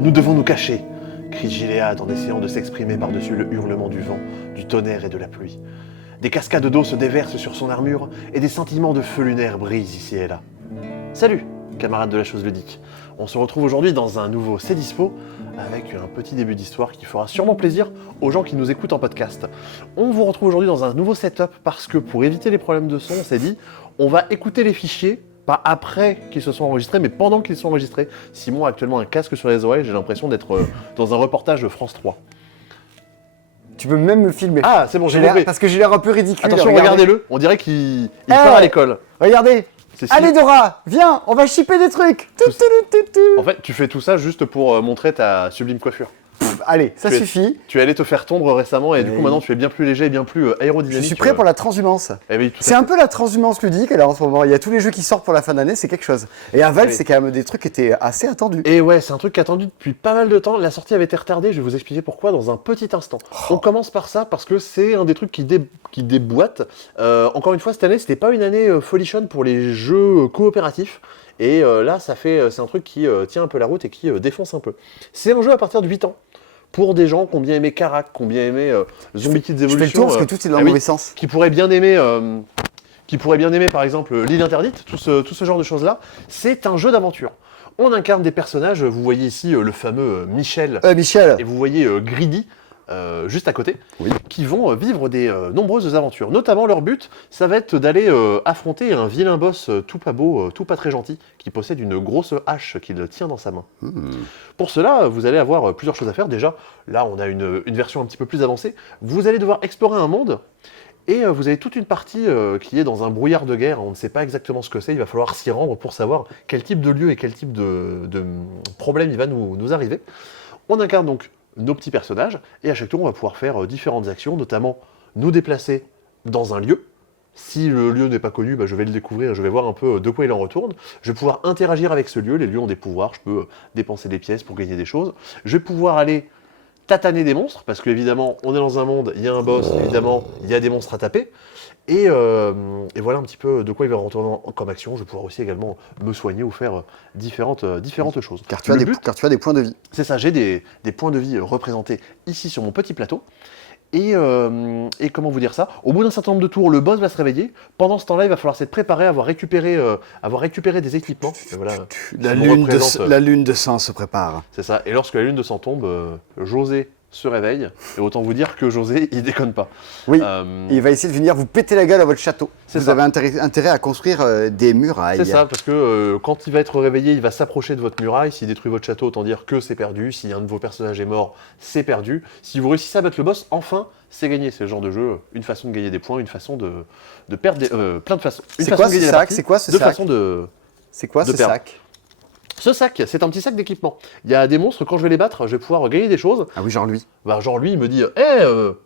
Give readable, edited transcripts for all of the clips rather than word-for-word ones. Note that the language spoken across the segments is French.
nous devons nous cacher, crie Gilead en essayant de s'exprimer par-dessus le hurlement du vent, du tonnerre et de la pluie. Des cascades d'eau se déversent sur son armure et des sentiments de feu lunaire brisent ici et là. Salut, camarades de la chose ludique. On se retrouve aujourd'hui dans un nouveau C'est Dispo avec un petit début d'histoire qui fera sûrement plaisir aux gens qui nous écoutent en podcast. On vous retrouve aujourd'hui dans un nouveau setup parce que pour éviter les problèmes de son, on s'est dit on va écouter les fichiers, pas après qu'ils se soient enregistrés, mais pendant qu'ils sont enregistrés. Simon a actuellement un casque sur les oreilles, j'ai l'impression d'être dans un reportage de France 3. Tu peux même me filmer. Ah, c'est bon, j'ai compris. Parce que j'ai l'air un peu ridicule. Attention, regardez-le, on dirait qu'il part à l'école. Regardez. Allez Dora, viens, on va shipper des trucs. En fait, tu fais tout ça juste pour montrer ta sublime coiffure. Allez, ça suffit. Tu es allé te faire tondre récemment et du coup maintenant tu es bien plus léger et bien plus aérodynamique. Je suis prêt pour la transhumance. Oui, c'est un peu la transhumance ludique là en ce moment. Il y a tous les jeux qui sortent pour la fin d'année, c'est quelque chose. Et à Valve, c'est quand même des trucs qui étaient assez attendus. Et ouais, c'est un truc qui est attendu depuis pas mal de temps. La sortie avait été retardée, je vais vous expliquer pourquoi dans un petit instant. On commence par ça parce que c'est un des trucs qui déboîte. Encore une fois, cette année, c'était pas une année folichonne pour les jeux coopératifs. Et là, c'est un truc qui tient un peu la route et qui défonce un peu. C'est un jeu à partir de 8 ans. Pour des gens qui ont bien aimé Karak, qui ont bien aimé Zombie Kids Evolution. Je fais le tour parce que tout est dans le mauvais sens. Qui pourraient bien aimer par exemple l'île interdite, tout ce genre de choses-là. C'est un jeu d'aventure. On incarne des personnages, vous voyez ici le fameux Michel. Michel. Et vous voyez Greedy, juste à côté, qui vont vivre des nombreuses aventures. Notamment leur but, ça va être d'aller affronter un vilain boss tout pas beau, tout pas très gentil, qui possède une grosse hache qu'il tient dans sa main. Pour cela, vous allez avoir plusieurs choses à faire. Déjà, là on a une version un petit peu plus avancée. Vous allez devoir explorer un monde, et vous avez toute une partie qui est dans un brouillard de guerre. On ne sait pas exactement ce que c'est, il va falloir s'y rendre pour savoir quel type de lieu et quel type de problème il va nous arriver. On incarne donc nos petits personnages, et à chaque tour on va pouvoir faire différentes actions, notamment nous déplacer dans un lieu. Si le lieu n'est pas connu, je vais le découvrir, je vais voir un peu de quoi il en retourne. Je vais pouvoir interagir avec ce lieu, les lieux ont des pouvoirs, je peux dépenser des pièces pour gagner des choses. Je vais pouvoir aller tataner des monstres, parce qu'évidemment on est dans un monde, il y a un boss, évidemment il y a des monstres à taper. Et voilà un petit peu de quoi il va retourner comme action. Je vais pouvoir aussi également me soigner ou faire différentes choses. Car tu as des points de vie. C'est ça, j'ai des points de vie représentés ici sur mon petit plateau. Et comment vous dire ça ? Au bout d'un certain nombre de tours, le boss va se réveiller. Pendant ce temps-là, il va falloir s'être préparé, avoir récupéré des équipements. Et voilà, la lune de sang se prépare. C'est ça. Et lorsque la lune de sang tombe, José se réveille, et autant vous dire que José, il déconne pas. Oui, il va essayer de venir vous péter la gueule à votre château. Vous avez intérêt à construire des murailles. C'est ça, parce que quand il va être réveillé, il va s'approcher de votre muraille. S'il détruit votre château, autant dire que c'est perdu. Si un de vos personnages est mort, c'est perdu. Si vous réussissez à battre le boss, enfin, c'est gagné. C'est le genre de jeu, une façon de gagner des points, une façon de perdre plein de façons. C'est quoi ce sac ? C'est quoi ce sac ? C'est quoi ce sac ? Ce sac, c'est un petit sac d'équipement. Il y a des monstres, quand je vais les battre, je vais pouvoir gagner des choses. Ah oui, genre lui. Genre lui, il me dit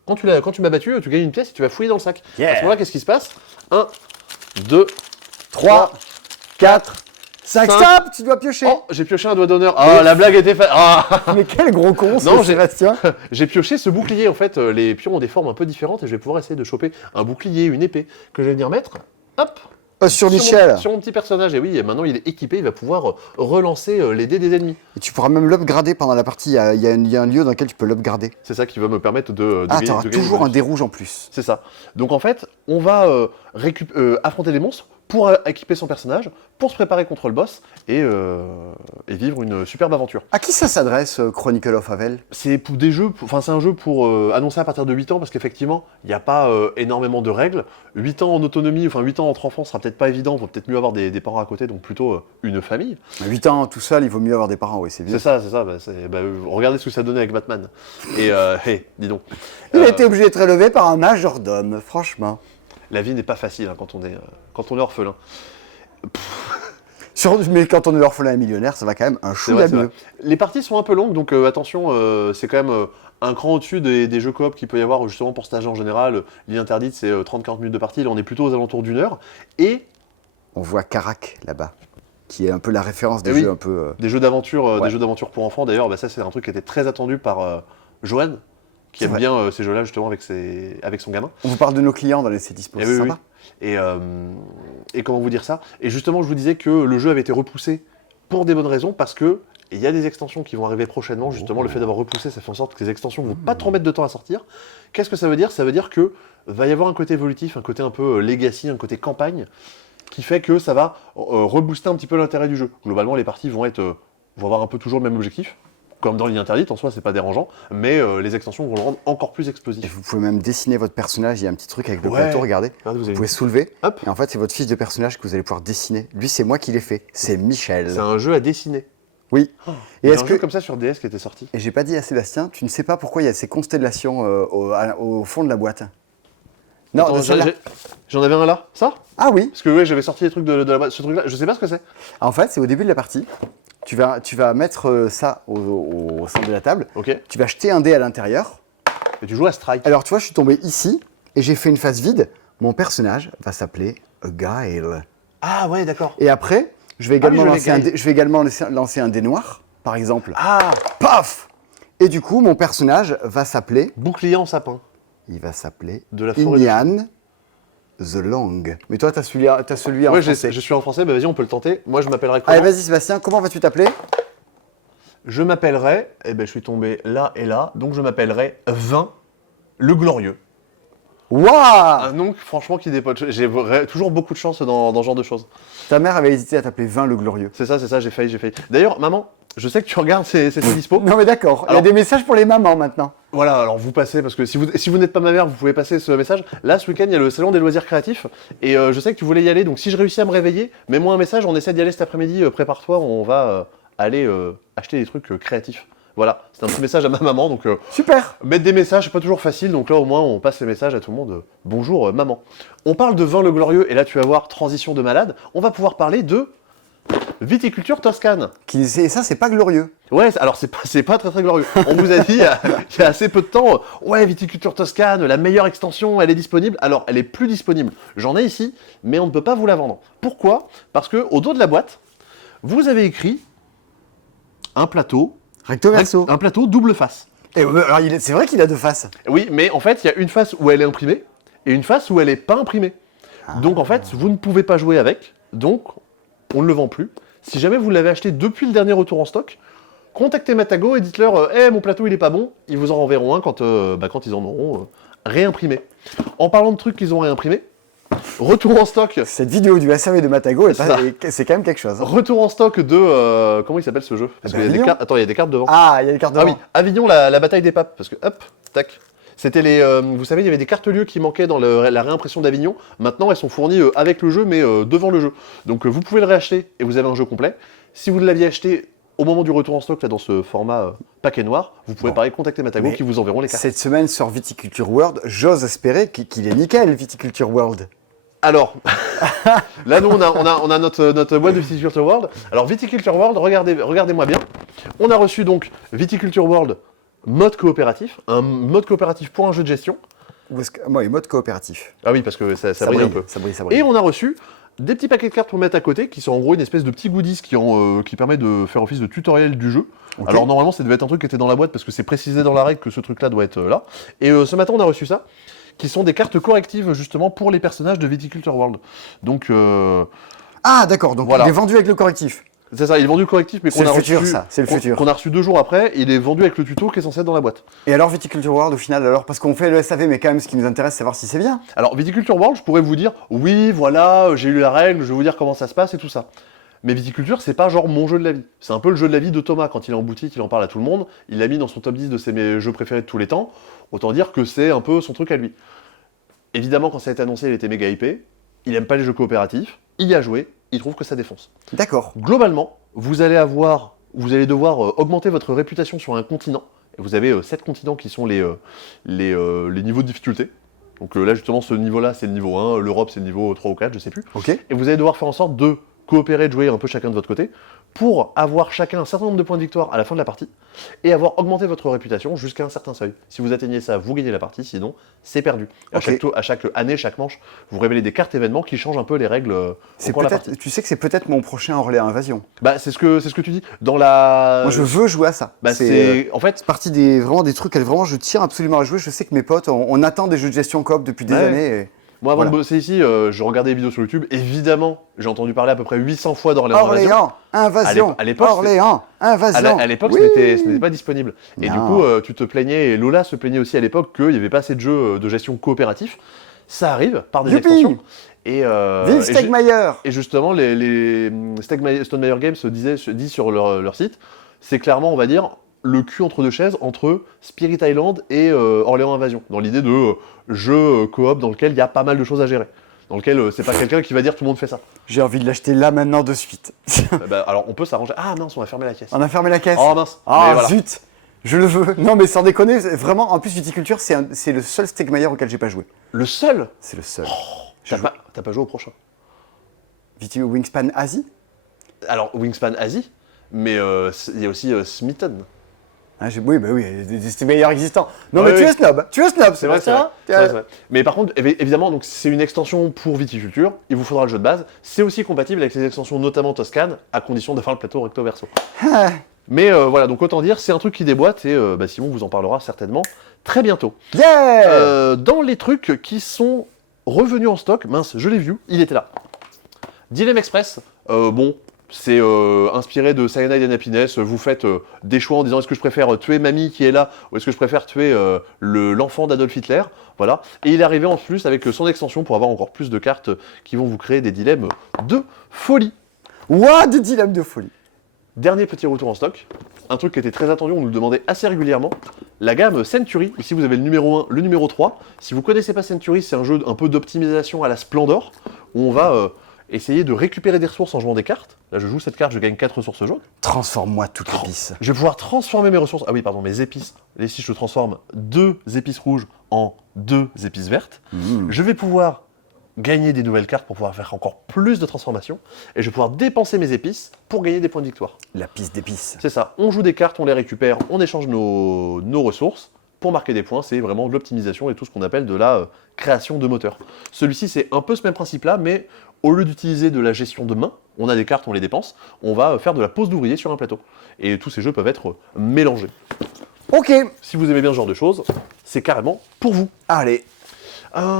quand tu m'as battu, tu gagnes une pièce et tu vas fouiller dans le sac. À ce moment-là, qu'est-ce qui se passe ? 1, 2, 3, 4, 5. Stop, tu dois piocher. Oh, j'ai pioché un doigt d'honneur. Ah, la blague était faite. Mais quel gros con, Sébastien. J'ai pioché ce bouclier. En fait, les pions ont des formes un peu différentes et je vais pouvoir essayer de choper un bouclier, une épée, que je vais venir mettre. Hop. Sur Michel. Sur mon petit personnage, et oui, et maintenant il est équipé, il va pouvoir relancer les dés des ennemis. Et tu pourras même l'upgrader pendant la partie, il y a un lieu dans lequel tu peux l'upgrader. C'est ça qui va me permettre de gagner. Ah, t'auras toujours un dé rouge en plus. C'est ça. Donc en fait, on va affronter les monstres pour équiper son personnage, pour se préparer contre le boss, et vivre une superbe aventure. À qui ça s'adresse, Chronicle of Havel ? C'est un jeu pour annoncer à partir de 8 ans, parce qu'effectivement, il n'y a pas énormément de règles. 8 ans en autonomie, 8 ans entre enfants, sera peut-être pas évident, il vaut peut-être mieux avoir des parents à côté, donc plutôt une famille. 8 ans tout seul, il vaut mieux avoir des parents, oui, c'est bien. C'est ça, regardez ce que ça donnait avec Batman. Et, dis donc. Il a été obligé d'être élevé par un majordome, franchement. La vie n'est pas facile quand on est orphelin. Mais quand on est orphelin et millionnaire, ça va quand même un chou à mieux. Les parties sont un peu longues, donc attention, c'est quand même un cran au-dessus des jeux coop qu'il peut y avoir justement pour cet âge en général. L'île interdite, c'est 30-40 minutes de partie, là on est plutôt aux alentours d'1 heure. Et on voit Karak là-bas, qui est un peu la référence des jeux un peu... Des jeux d'aventure pour enfants, d'ailleurs, ça c'est un truc qui était très attendu par Johan, qui aime bien ces jeux-là justement avec son gamin. On vous parle de nos clients dans les C'est Dispo, c'est sympa. Et comment vous dire ça ? Et justement, je vous disais que le jeu avait été repoussé pour des bonnes raisons, parce que Et il y a des extensions qui vont arriver prochainement, justement, le fait d'avoir repoussé, ça fait en sorte que les extensions vont pas trop mettre de temps à sortir. Qu'est-ce que ça veut dire? Ça veut dire que va y avoir un côté évolutif, un côté un peu legacy, un côté campagne, qui fait que ça va rebooster un petit peu l'intérêt du jeu. Globalement, les parties vont avoir un peu toujours le même objectif, comme dans Ligne Interdite, en soi, c'est pas dérangeant, mais les extensions vont le rendre encore plus Et explosif. vous pouvez même dessiner votre personnage. Il y a un petit truc avec le Ouais. plateau, regardez. Regardez, vous Vous avez pouvez soulever. Hop. Et en fait, c'est votre fiche de personnage que vous allez pouvoir dessiner. Lui, c'est moi qui l'ai fait. C'est Michel. C'est un jeu à dessiner. Oui. Il Et y a est-ce un jeu que. comme ça sur DS qui était sorti. Et j'ai pas dit à Sébastien, tu ne sais pas pourquoi il y a ces constellations au fond de la boîte. Non, Attends, de celle-là. j'en avais un là. Ça? Ah oui. Parce que ouais, j'avais sorti les trucs de la boîte. Ce truc-là, je sais pas ce que c'est. En fait, c'est au début de la partie. Tu vas mettre ça au centre de la table. Ok. Tu vas jeter un dé à l'intérieur. Et tu joues à Strike. Alors, tu vois, je suis tombé ici et j'ai fait une face vide. Mon personnage va s'appeler Guile. Ah ouais, d'accord. Et après, je vais Ah oui, également, je lancer, l'ai, Guile. je vais également lancer un dé noir, par exemple. Ah, Paf! Et du coup, mon personnage va s'appeler. bouclier en sapin. Il va s'appeler De la forêt de Inyan the Long. Mais toi, t'as celui en Ouais, français. je suis en français, bah vas-y, on peut le tenter. Moi, je m'appellerai comment? Allez, vas-y, Sébastien, comment vas-tu t'appeler? Je m'appellerai, eh ben je suis tombé là et là, donc je m'appellerai Vin le Glorieux. Waouh! Un nom, franchement, qui dépote. J'ai toujours beaucoup de chance dans ce genre de choses. Ta mère avait hésité à t'appeler Vin le Glorieux. C'est ça, j'ai failli. D'ailleurs, maman, je sais que tu regardes ces dispo. Non, mais d'accord. Il y a Alors- des messages pour les mamans maintenant. Voilà, alors vous passez, parce que si vous n'êtes pas ma mère, vous pouvez passer ce message. Là, ce week-end, il y a le salon des loisirs créatifs, et je sais que tu voulais y aller, donc si je réussis à me réveiller, mets-moi un message, on essaie d'y aller cet après-midi, prépare-toi, on va aller acheter des trucs créatifs. Voilà, c'est un petit message à ma maman, donc Super! mettre des messages, c'est pas toujours facile, donc là au moins on passe les messages à tout le monde. Bonjour maman. On parle de Vin le Glorieux, et là tu vas voir, transition de malade, on va pouvoir parler de viticulture toscane. Ça, c'est pas glorieux. Ouais, alors c'est pas très très glorieux. On vous a dit il y a assez peu de temps, ouais, viticulture toscane, la meilleure extension, elle est disponible. Alors, elle est plus disponible. J'en ai ici, mais on ne peut pas vous la vendre. Pourquoi? Parce que au dos de la boîte, vous avez écrit un plateau, Recto verso. un plateau double face. Et, alors, c'est vrai qu'il a deux faces. Oui, mais en fait, il y a une face où elle est imprimée et une face où elle n'est pas imprimée. Donc en fait, vous ne pouvez pas jouer avec. Donc, on ne le vend plus. Si jamais vous l'avez acheté depuis le dernier retour en stock, contactez Matago et dites-leur mon plateau il est pas bon. Ils vous en renverront un quand ils en auront réimprimé. En parlant de trucs qu'ils ont réimprimés, retour en stock. Cette vidéo du SAV de Matago, C'est ça. c'est quand même quelque chose. Retour en stock de comment il s'appelle ce jeu? Parce qu'il y a des Avignon. cartes. Attends, il y a des cartes devant. Ah, il y a les cartes de Ah oui, Avignon, la bataille des papes. Parce que hop, tac. C'était vous savez, il y avait des cartes lieux qui manquaient dans la réimpression d'Avignon. Maintenant, elles sont fournies avec le jeu, mais devant le jeu. Donc, vous pouvez le réacheter et vous avez un jeu complet. Si vous l'aviez acheté au moment du retour en stock, là, dans ce format paquet noir, vous pouvez pareil contacter Matago Mais qui vous enverront les cartes. Cette semaine sur Viticulture World, j'ose espérer qu'il est nickel, Viticulture World. Alors, là, nous, on a notre boîte de Viticulture World. Alors, Viticulture World, regardez-moi bien. On a reçu donc Viticulture World mode coopératif, un mode coopératif pour un jeu de gestion. Moi, mode coopératif. Ah oui, parce que ça brille un peu. Ça brille. Et on a reçu des petits paquets de cartes pour mettre à côté, qui sont en gros une espèce de petits goodies qui permet de faire office de tutoriel du jeu. Ok. Alors normalement, ça devait être un truc qui était dans la boîte, parce que c'est précisé dans la règle que ce truc-là doit être là. Et ce matin, on a reçu ça, qui sont des cartes correctives justement pour les personnages de Viticulture World. Donc Ah, d'accord, donc Voilà. il est vendu avec le correctif. c'est ça, il est vendu correctif, mais C'est qu'on le a futur, reçu, ça, c'est le futur. qu'on a reçu 2 jours après. Il est vendu avec le tuto qui est censé être dans la boîte. Et alors, Viticulture World, au final, alors, parce qu'on fait le SAV, mais quand même, ce qui nous intéresse, c'est savoir si c'est bien. Alors, Viticulture World, je pourrais vous dire, oui, voilà, j'ai lu la règle, je vais vous dire comment ça se passe et tout ça. Mais Viticulture, c'est pas genre mon jeu de la vie. C'est un peu le jeu de la vie de Thomas. Quand il est en boutique, il en parle à tout le monde. Il l'a mis dans son top 10 de ses jeux préférés de tous les temps. Autant dire que c'est un peu son truc à lui. Évidemment, quand ça a été annoncé, il était méga hypé. Il aime pas les jeux coopératifs. Il y a joué. Il trouve que ça défonce. D'accord. Globalement, vous allez devoir augmenter votre réputation sur un continent. Et vous avez 7 continents qui sont les niveaux de difficulté. Donc là, justement, ce niveau-là, c'est le niveau 1. L'Europe, c'est le niveau 3 ou 4, je sais plus. Ok. Et vous allez devoir faire en sorte de coopérer, de jouer un peu chacun de votre côté, pour avoir chacun un certain nombre de points de victoire à la fin de la partie, et avoir augmenté votre réputation jusqu'à un certain seuil. Si vous atteignez ça, vous gagnez la partie, sinon, c'est perdu. Ok. À chaque année, chaque manche, vous révélez des cartes événements qui changent un peu les règles au C'est cours de la peut-être, partie. tu sais que c'est peut-être mon prochain Orléans Invasion. Bah, c'est ce que tu dis. Dans la... Moi, je veux jouer à ça. Bah, en fait, partie vraiment des trucs vraiment je tiens absolument à jouer. Je sais que mes potes, on attend des jeux de gestion coop depuis des Ouais. années. Moi, avant Voilà. de bosser ici, je regardais des vidéos sur YouTube. Évidemment, j'ai entendu parler à peu près 800 fois d'Orléans Invasion. Orléans, invasion. À l'époque, Orléans, invasion. À l'époque, Oui. ce n'était pas disponible. Et du Non. coup, tu te plaignais, et Lola se plaignait aussi à l'époque qu'il n'y avait pas assez de jeux de gestion coopératif. Ça arrive par des Youpi. extensions. Vive Stegmaier. Et justement, les Stone Meyer Games disent sur leur site, c'est clairement, on va dire, le cul entre deux chaises entre Spirit Island et Orléans Invasion, dans l'idée de jeu coop dans lequel il y a pas mal de choses à gérer. Dans lequel c'est pas quelqu'un qui va dire tout le monde fait ça. J'ai envie de l'acheter là maintenant de suite. Alors on peut s'arranger. Ah mince, on a fermé la caisse. On a fermé la caisse. Oh mince. Ah Mais voilà. zut. Je le veux. Non mais sans déconner, vraiment, en plus Viticulture, c'est le seul Stegmaier auquel j'ai pas joué. Le seul. C'est le seul. T'as pas joué au prochain. Wingspan Asie. Alors Wingspan Asie, mais il y a aussi Smitten. Ah, oui, bah oui, des Stegmaier existants. Non Ouais, mais oui. tu es snob, C'est vrai, c'est vrai. C'est vrai, c'est vrai. Mais par contre, évidemment, donc c'est une extension pour Viticulture. Il vous faudra le jeu de base. C'est aussi compatible avec les extensions, notamment Toscane, à condition de faire le plateau recto verso. Mais voilà, donc autant dire, c'est un truc qui déboîte et Simon vous en parlera certainement très bientôt. Yeah. Dans les trucs qui sont revenus en stock, mince, je l'ai vu, il était là. Dilemme Express, bon, c'est inspiré de Cyanide and Happiness. Vous faites des choix en disant est-ce que je préfère tuer mamie qui est là ou est-ce que je préfère tuer l'enfant d'Adolf Hitler. Voilà. Et il est arrivé en plus avec son extension pour avoir encore plus de cartes qui vont vous créer des dilemmes de folie. Ouah, des dilemmes de folie. Dernier petit retour en stock, un truc qui était très attendu, on nous le demandait assez régulièrement, la gamme Century. Ici vous avez le numéro 1, le numéro 3. Si vous connaissez pas Century, c'est un jeu un peu d'optimisation à la Splendor, où on va essayer de récupérer des ressources en jouant des cartes. Là je joue cette carte, je gagne 4 ressources jaunes. Transforme-moi toute l'épice. Je vais pouvoir transformer mes ressources, ah oui pardon, mes épices. Et si je transforme 2 épices rouges en 2 épices vertes, je vais pouvoir gagner des nouvelles cartes pour pouvoir faire encore plus de transformations, et je vais pouvoir dépenser mes épices pour gagner des points de victoire. La piste d'épices. C'est ça, on joue des cartes, on les récupère, on échange nos ressources pour marquer des points, c'est vraiment de l'optimisation et tout ce qu'on appelle de la création de moteur. Celui-ci c'est un peu ce même principe-là, mais au lieu d'utiliser de la gestion de main, on a des cartes, on les dépense, on va faire de la pose d'ouvrier sur un plateau. Et tous ces jeux peuvent être mélangés. Ok. Si vous aimez bien ce genre de choses, c'est carrément pour vous. Allez.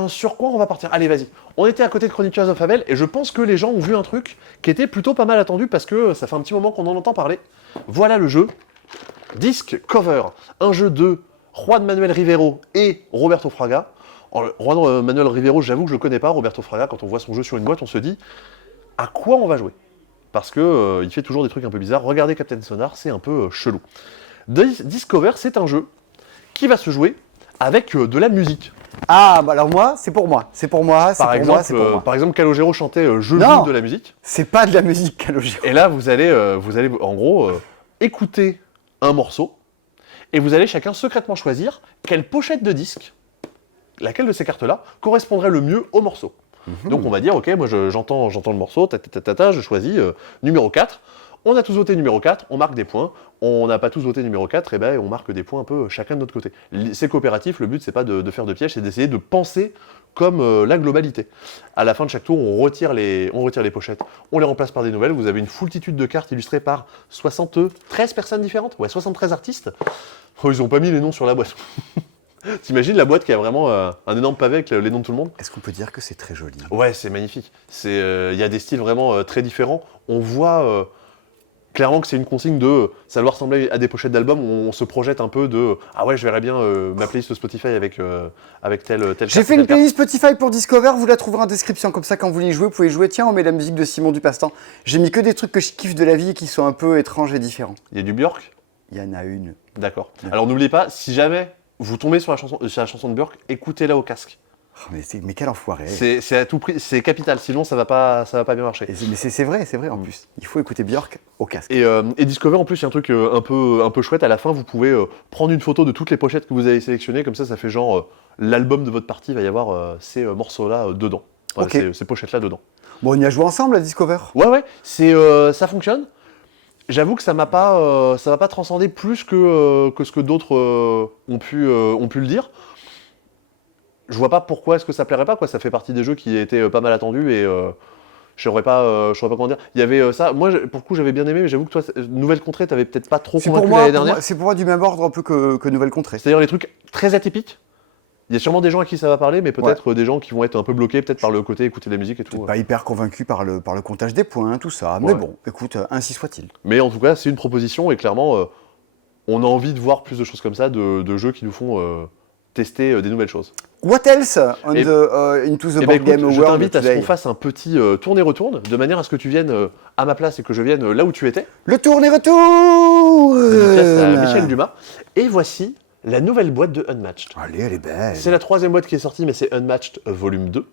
Sur quoi on va partir? Allez, vas-y. On était à côté de Chronicles of Avel et je pense que les gens ont vu un truc qui était plutôt pas mal attendu parce que ça fait un petit moment qu'on en entend parler. Voilà le jeu Disc Cover, un jeu de Juan Manuel Rivero et Roberto Fraga. Juan Manuel Rivero, j'avoue que je le connais pas. Roberto Fraga, quand on voit son jeu sur une boîte, on se dit à quoi on va jouer? Parce que il fait toujours des trucs un peu bizarres. Regardez Captain Sonar, c'est un peu chelou. Disc Cover, c'est un jeu qui va se jouer avec de la musique. Ah, bah alors moi, c'est pour moi. C'est pour moi, c'est pour moi, c'est pour moi. Par exemple, Calogero chantait Je Non. joue de la musique. C'est pas de la musique, Calogero. Et là, vous allez en gros écouter un morceau et vous allez chacun secrètement choisir quelle pochette de disque, laquelle de ces cartes-là, correspondrait le mieux au morceau. Donc on va dire, ok, moi j'entends le morceau, je choisis numéro 4. On a tous voté numéro 4, on marque des points. On n'a pas tous voté numéro 4, et ben on marque des points un peu chacun de notre côté. C'est coopératif, le but c'est pas de faire de pièges, c'est d'essayer de penser comme la globalité. À la fin de chaque tour, on retire les pochettes, on les remplace par des nouvelles. Vous avez une foultitude de cartes illustrées par 73 personnes différentes. Ouais, 73 artistes. Oh, ils ont pas mis les noms sur la boîte. T'imagines la boîte qui a vraiment un énorme pavé avec les noms de tout le monde? Est-ce qu'on peut dire que c'est très joli? Ouais, c'est magnifique. Il y a des styles vraiment très différents. On voit clairement que c'est une consigne de ça doit ressembler à des pochettes d'albums où on se projette un peu de ah ouais, je verrais bien ma playlist Spotify avec telle J'ai fait une playlist Spotify pour Discover, vous la trouverez en description, comme ça quand vous voulez y jouer, vous pouvez jouer. Tiens, on met la musique de Simon Dupastan. J'ai mis que des trucs que je kiffe de la vie et qui sont un peu étranges et différents. Il y a du Björk? Il y en a une. D'accord. Alors n'oubliez pas, si jamais vous tombez sur la chanson de Björk, écoutez-la au casque. Oh, mais quel enfoiré. C'est à tout prix, c'est capital, sinon ça va pas bien marcher. Mais c'est vrai en plus. Il faut écouter Björk au casque. Et Discover, en plus, il y a un truc un peu chouette. À la fin, vous pouvez prendre une photo de toutes les pochettes que vous avez sélectionnées. Comme ça fait genre l'album de votre partie, il va y avoir ces morceaux-là dedans. Enfin, Ok. ces pochettes-là dedans. Bon, on y a joué ensemble à Discover. Ouais, ça fonctionne. J'avoue que ça m'a pas transcendé plus que ce que d'autres ont pu le dire. Je vois pas pourquoi est-ce que ça plairait pas, quoi. Ça fait partie des jeux qui étaient pas mal attendus et je saurais pas comment dire. Il y avait ça, moi pour le coup j'avais bien aimé, mais j'avoue que toi, Nouvelle Contrée, t'avais peut-être pas trop convaincu l'année dernière. C'est pour moi du même ordre un peu que Nouvelle Contrée. C'est-à-dire les trucs très atypiques. Il y a sûrement des gens à qui ça va parler, mais peut-être des gens qui vont être un peu bloqués, peut-être par le côté écouter de la musique et tout. Pas hyper convaincu par le comptage des points, tout ça. Mais bon, écoute, ainsi soit-il. Mais en tout cas, c'est une proposition et clairement, on a envie de voir plus de choses comme ça, de jeux qui nous font tester des nouvelles choses. What else on Into the Board Game Award? Je t'invite à ce qu'on fasse un petit tourner-retourne, de manière à ce que tu viennes à ma place et que je vienne là où tu étais. Le tourner-retour à Michel Dumas. Et voici la nouvelle boîte de Unmatched. Allez, elle est belle. C'est la 3e boîte qui est sortie, mais c'est Unmatched Volume 2,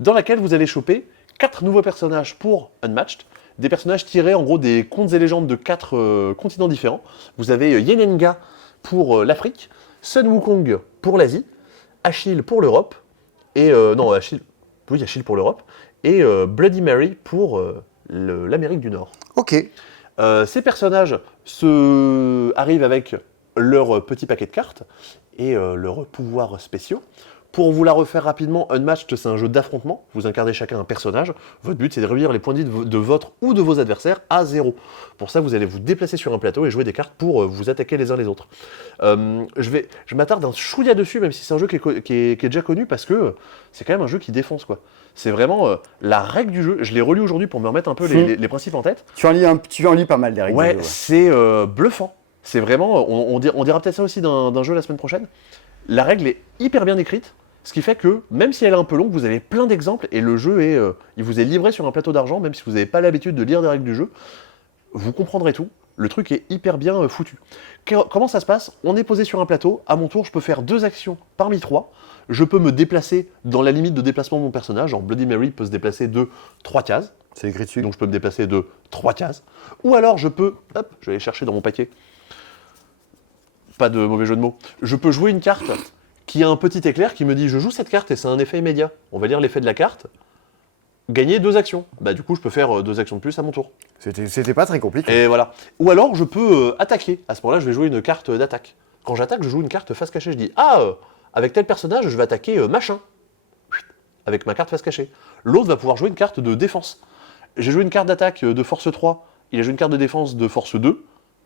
dans laquelle vous allez choper 4 nouveaux personnages pour Unmatched, des personnages tirés en gros des contes et légendes de 4 continents différents. Vous avez Yenenga pour l'Afrique, Sun Wukong pour l'Asie, Achille pour l'Europe, et Achille pour l'Europe, et Bloody Mary pour l'Amérique du Nord. Ok. Ces personnages arrivent avec leur petit paquet de cartes et leurs pouvoirs spéciaux. Pour vous la refaire rapidement, Unmatched, c'est un jeu d'affrontement. Vous incarnez chacun un personnage. Votre but, c'est de réduire les points de vie de votre ou de vos adversaires à 0. Pour ça, vous allez vous déplacer sur un plateau et jouer des cartes pour vous attaquer les uns les autres. Je m'attarde un chouïa dessus, même si c'est un jeu qui est déjà connu, parce que c'est quand même un jeu qui défonce, quoi. C'est vraiment la règle du jeu. Je l'ai relu aujourd'hui pour me remettre un peu les principes en tête. Tu en lis pas mal des règles du jeu. C'est bluffant. C'est vraiment, on dira peut-être ça aussi d'un jeu la semaine prochaine. La règle est hyper bien écrite, ce qui fait que, même si elle est un peu longue, vous avez plein d'exemples, et le jeu il vous est livré sur un plateau d'argent, même si vous n'avez pas l'habitude de lire des règles du jeu, vous comprendrez tout. Le truc est hyper bien foutu. Comment ça se passe? On est posé sur un plateau, à mon tour, je peux faire 2 actions parmi 3, je peux me déplacer dans la limite de déplacement de mon personnage, genre Bloody Mary peut se déplacer de 3 cases. C'est écrit dessus. Donc je peux me déplacer de 3 cases. Ou alors je peux, je vais aller chercher dans mon paquet, pas de mauvais jeu de mots, je peux jouer une carte qui a un petit éclair qui me dit je joue cette carte et c'est un effet immédiat. On va lire l'effet de la carte, gagner 2 actions. Bah du coup je peux faire 2 actions de plus à mon tour. C'était pas très compliqué. Et voilà. Ou alors je peux attaquer. À ce moment-là je vais jouer une carte d'attaque. Quand j'attaque je joue une carte face cachée. Je dis avec tel personnage je vais attaquer machin. Avec ma carte face cachée. L'autre va pouvoir jouer une carte de défense. J'ai joué une carte d'attaque de force 3, il a joué une carte de défense de force 2.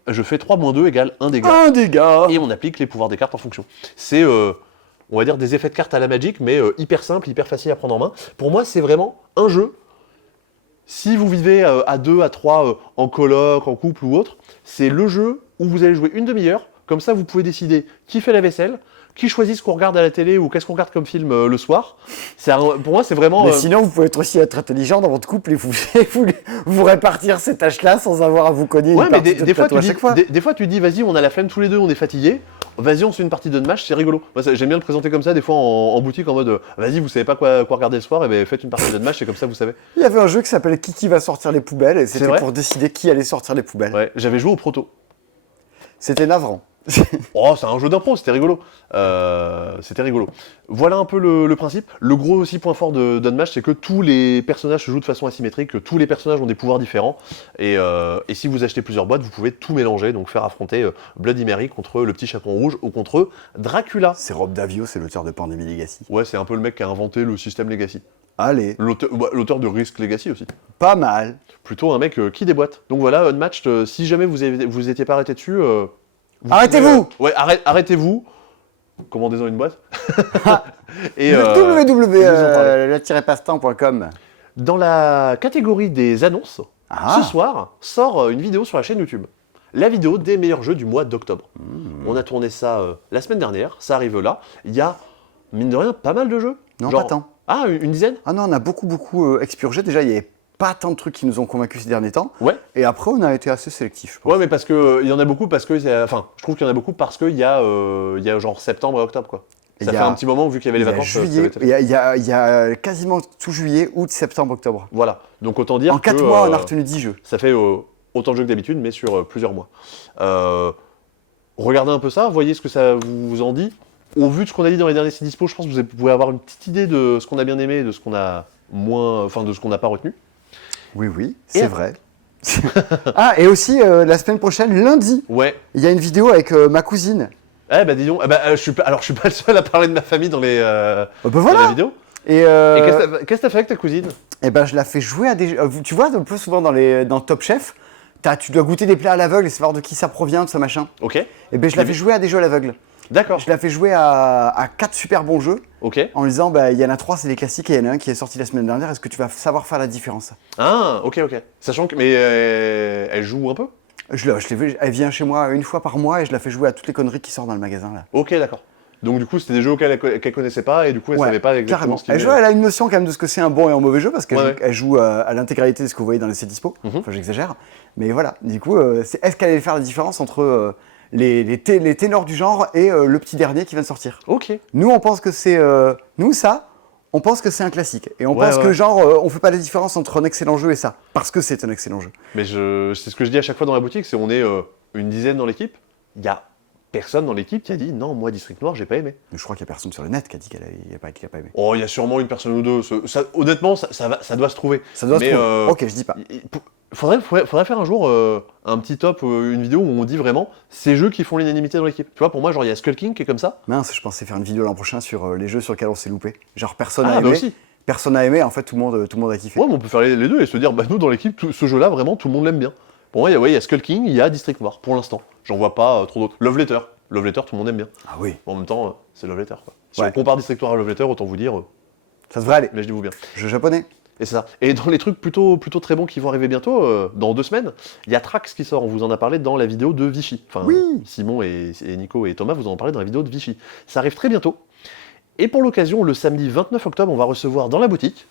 Je fais 3-2 égale 1 dégât. 1 dégât. Et on applique les pouvoirs des cartes en fonction. C'est, on va dire, des effets de cartes à la Magic, mais hyper simple, hyper facile à prendre en main. Pour moi, c'est vraiment un jeu. Si vous vivez à 2, à 3, en coloc, en couple ou autre, c'est le jeu où vous allez jouer une demi-heure. Comme ça, vous pouvez décider qui fait la vaisselle, qui choisit ce qu'on regarde à la télé ou qu'est-ce qu'on regarde comme film le soir. Pour moi, c'est vraiment... Mais sinon, vous pouvez aussi être intelligent dans votre couple et vous répartir ces tâches-là sans avoir à vous cogner une partie de plateau à chaque fois. Des fois, tu dis, vas-y, on a la flemme tous les deux, on est fatigués. Vas-y, on se fait une partie de match, c'est rigolo. Moi, j'aime bien le présenter comme ça, des fois en boutique, en mode, vas-y, vous savez pas quoi regarder le soir, et ben faites une partie de match, c'est comme ça, vous savez. Il y avait un jeu qui s'appelait Qui va sortir les poubelles, et c'était pour décider qui allait sortir les poubelles. Ouais, j'avais joué au proto. C'était navrant. Oh, c'est un jeu d'impro, c'était rigolo. Voilà un peu le principe. Le gros aussi point fort d'Unmatched, c'est que tous les personnages se jouent de façon asymétrique, que tous les personnages ont des pouvoirs différents. Et si vous achetez plusieurs boîtes, vous pouvez tout mélanger, donc faire affronter Bloody Mary contre le petit chaperon rouge ou contre Dracula. C'est Rob Davio, c'est l'auteur de Pandemic Legacy. Ouais, c'est un peu le mec qui a inventé le système Legacy. Allez. L'auteur de Risk Legacy aussi. Pas mal. Plutôt un mec qui déboîte. Donc voilà, Unmatched, si jamais vous étiez pas arrêté dessus... Arrêtez-vous. Ouais, arrêtez-vous. Commandez-en une boîte. Et www.la-passe-temps.com. Dans la catégorie des annonces, ce soir sort une vidéo sur la chaîne YouTube. La vidéo des meilleurs jeux du mois d'octobre. On a tourné ça la semaine dernière, ça arrive là. Il y a, mine de rien, pas mal de jeux. Non, pas tant. Ah, une dizaine? Ah non, on a beaucoup expurgé. Déjà, il y avait pas tant de trucs qui nous ont convaincus ces derniers temps. Ouais. Et après, on a été assez sélectif, je pense. Ouais, mais parce que il y en a beaucoup parce que, enfin, je trouve qu'il y en a beaucoup parce qu'il y a genre septembre et octobre, quoi. Ça fait un petit moment, vu qu'il y avait les vacances. Juillet, il y a quasiment tout juillet, août, septembre, octobre. Voilà. Donc autant dire en 4 mois, on a retenu 10 jeux. Ça fait autant de jeux que d'habitude, mais sur plusieurs mois. Regardez un peu ça, voyez ce que ça vous en dit. Au vu de ce qu'on a dit dans les derniers 6 dispo, je pense que vous pouvez avoir une petite idée de ce qu'on a bien aimé et de ce qu'on a moins, enfin de ce qu'on n'a pas retenu. Oui, c'est vrai. Ah, et aussi, la semaine prochaine, lundi, il y a une vidéo avec ma cousine. Eh ben dis donc, je suis pas le seul à parler de ma famille dans la vidéo. Et qu'est-ce que t'as fait avec ta cousine? Eh ben je la fais jouer à des... Tu vois, un peu souvent dans Top Chef, tu dois goûter des plats à l'aveugle et savoir de qui ça provient, de ce machin. Ok. Et ben je la fais jouer à des jeux à l'aveugle. D'accord. Je la fais jouer à 4 super bons jeux Ok. en lui disant il y en a 3 c'est des classiques et il y en a un qui est sorti la semaine dernière. Est-ce que tu vas savoir faire la différence? Ah, ok. Sachant que. Mais elle joue un peu? Elle vient chez moi une fois par mois et je la fais jouer à toutes les conneries qui sortent dans le magasin là. Ok, d'accord. Donc du coup, c'était des jeux auxquels qu'elle connaissait pas et du coup, elle savait pas exactement carrément. ce qu'il y avait. Elle a une notion quand même de ce que c'est un bon et un mauvais jeu parce qu'elle Ouais. joue à l'intégralité de ce que vous voyez dans les dispo. Enfin, j'exagère. Mais voilà, du coup, est-ce qu'elle allait faire la différence entre les ténors du genre et le petit dernier qui vient de sortir? Ok. Nous, on pense que c'est... on pense que c'est un classique. Et on pense que genre, on fait pas la différence entre un excellent jeu et ça. Parce que c'est un excellent jeu. Mais c'est ce que je dis à chaque fois dans la boutique, c'est on est une dizaine dans l'équipe. Il y a personne dans l'équipe qui a dit non, moi District Noir, j'ai pas aimé. Mais je crois qu'il y a personne sur le net qui a dit qu'il a pas aimé. Oh, il y a sûrement une personne ou deux. Honnêtement, ça doit se trouver. Ça doit se Mais, trouver. Ok, je dis pas. Faudrait faire un jour un petit top, une vidéo où on dit vraiment ces jeux qui font l'unanimité dans l'équipe. Tu vois, pour moi, genre il y a Skull King qui est comme ça. Mince, je pensais faire une vidéo l'an prochain sur les jeux sur lesquels on s'est loupé. Genre personne Ah, n'a bah aimé. aussi. Personne n'a aimé, en fait tout le monde a kiffé. Ouais, mais on peut faire les deux et se dire, bah nous dans l'équipe, ce jeu-là, vraiment, tout le monde l'aime bien. Pour moi, il y a Skull King, il y a District Noir, pour l'instant. J'en vois pas trop d'autres. Love Letter, tout le monde aime bien. Ah oui. En même temps, c'est Love Letter, quoi. Si Ouais. on compare District Noir à Love Letter, autant vous dire, Ça devrait aller. imaginez-vous bien. Jeu japonais. Et c'est ça. Et dans les trucs plutôt très bons qui vont arriver bientôt, dans 2 semaines, il y a Trax qui sort. On vous en a parlé dans la vidéo de Vichy. Enfin, Oui. Simon et Nico et Thomas vous en ont parlé dans la vidéo de Vichy. Ça arrive très bientôt. Et pour l'occasion, le samedi 29 octobre, on va recevoir dans la boutique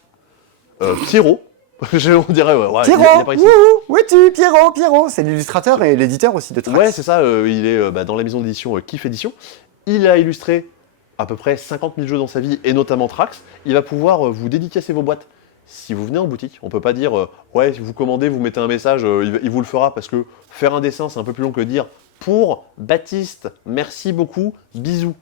Pierrot. On dirait, ouais, Pierrot, il est pas ici. wouhou, où es-tu, Pierrot, c'est l'illustrateur et l'éditeur aussi de Trax. Ouais, c'est ça. Il est dans la maison d'édition Kiff Édition. Il a illustré à peu près 50 000 jeux dans sa vie, et notamment Trax. Il va pouvoir vous dédicacer vos boîtes. Si vous venez en boutique, on peut pas dire ouais, si vous commandez, vous mettez un message, il vous le fera, parce que faire un dessin, c'est un peu plus long que dire pour Baptiste, merci beaucoup, bisous.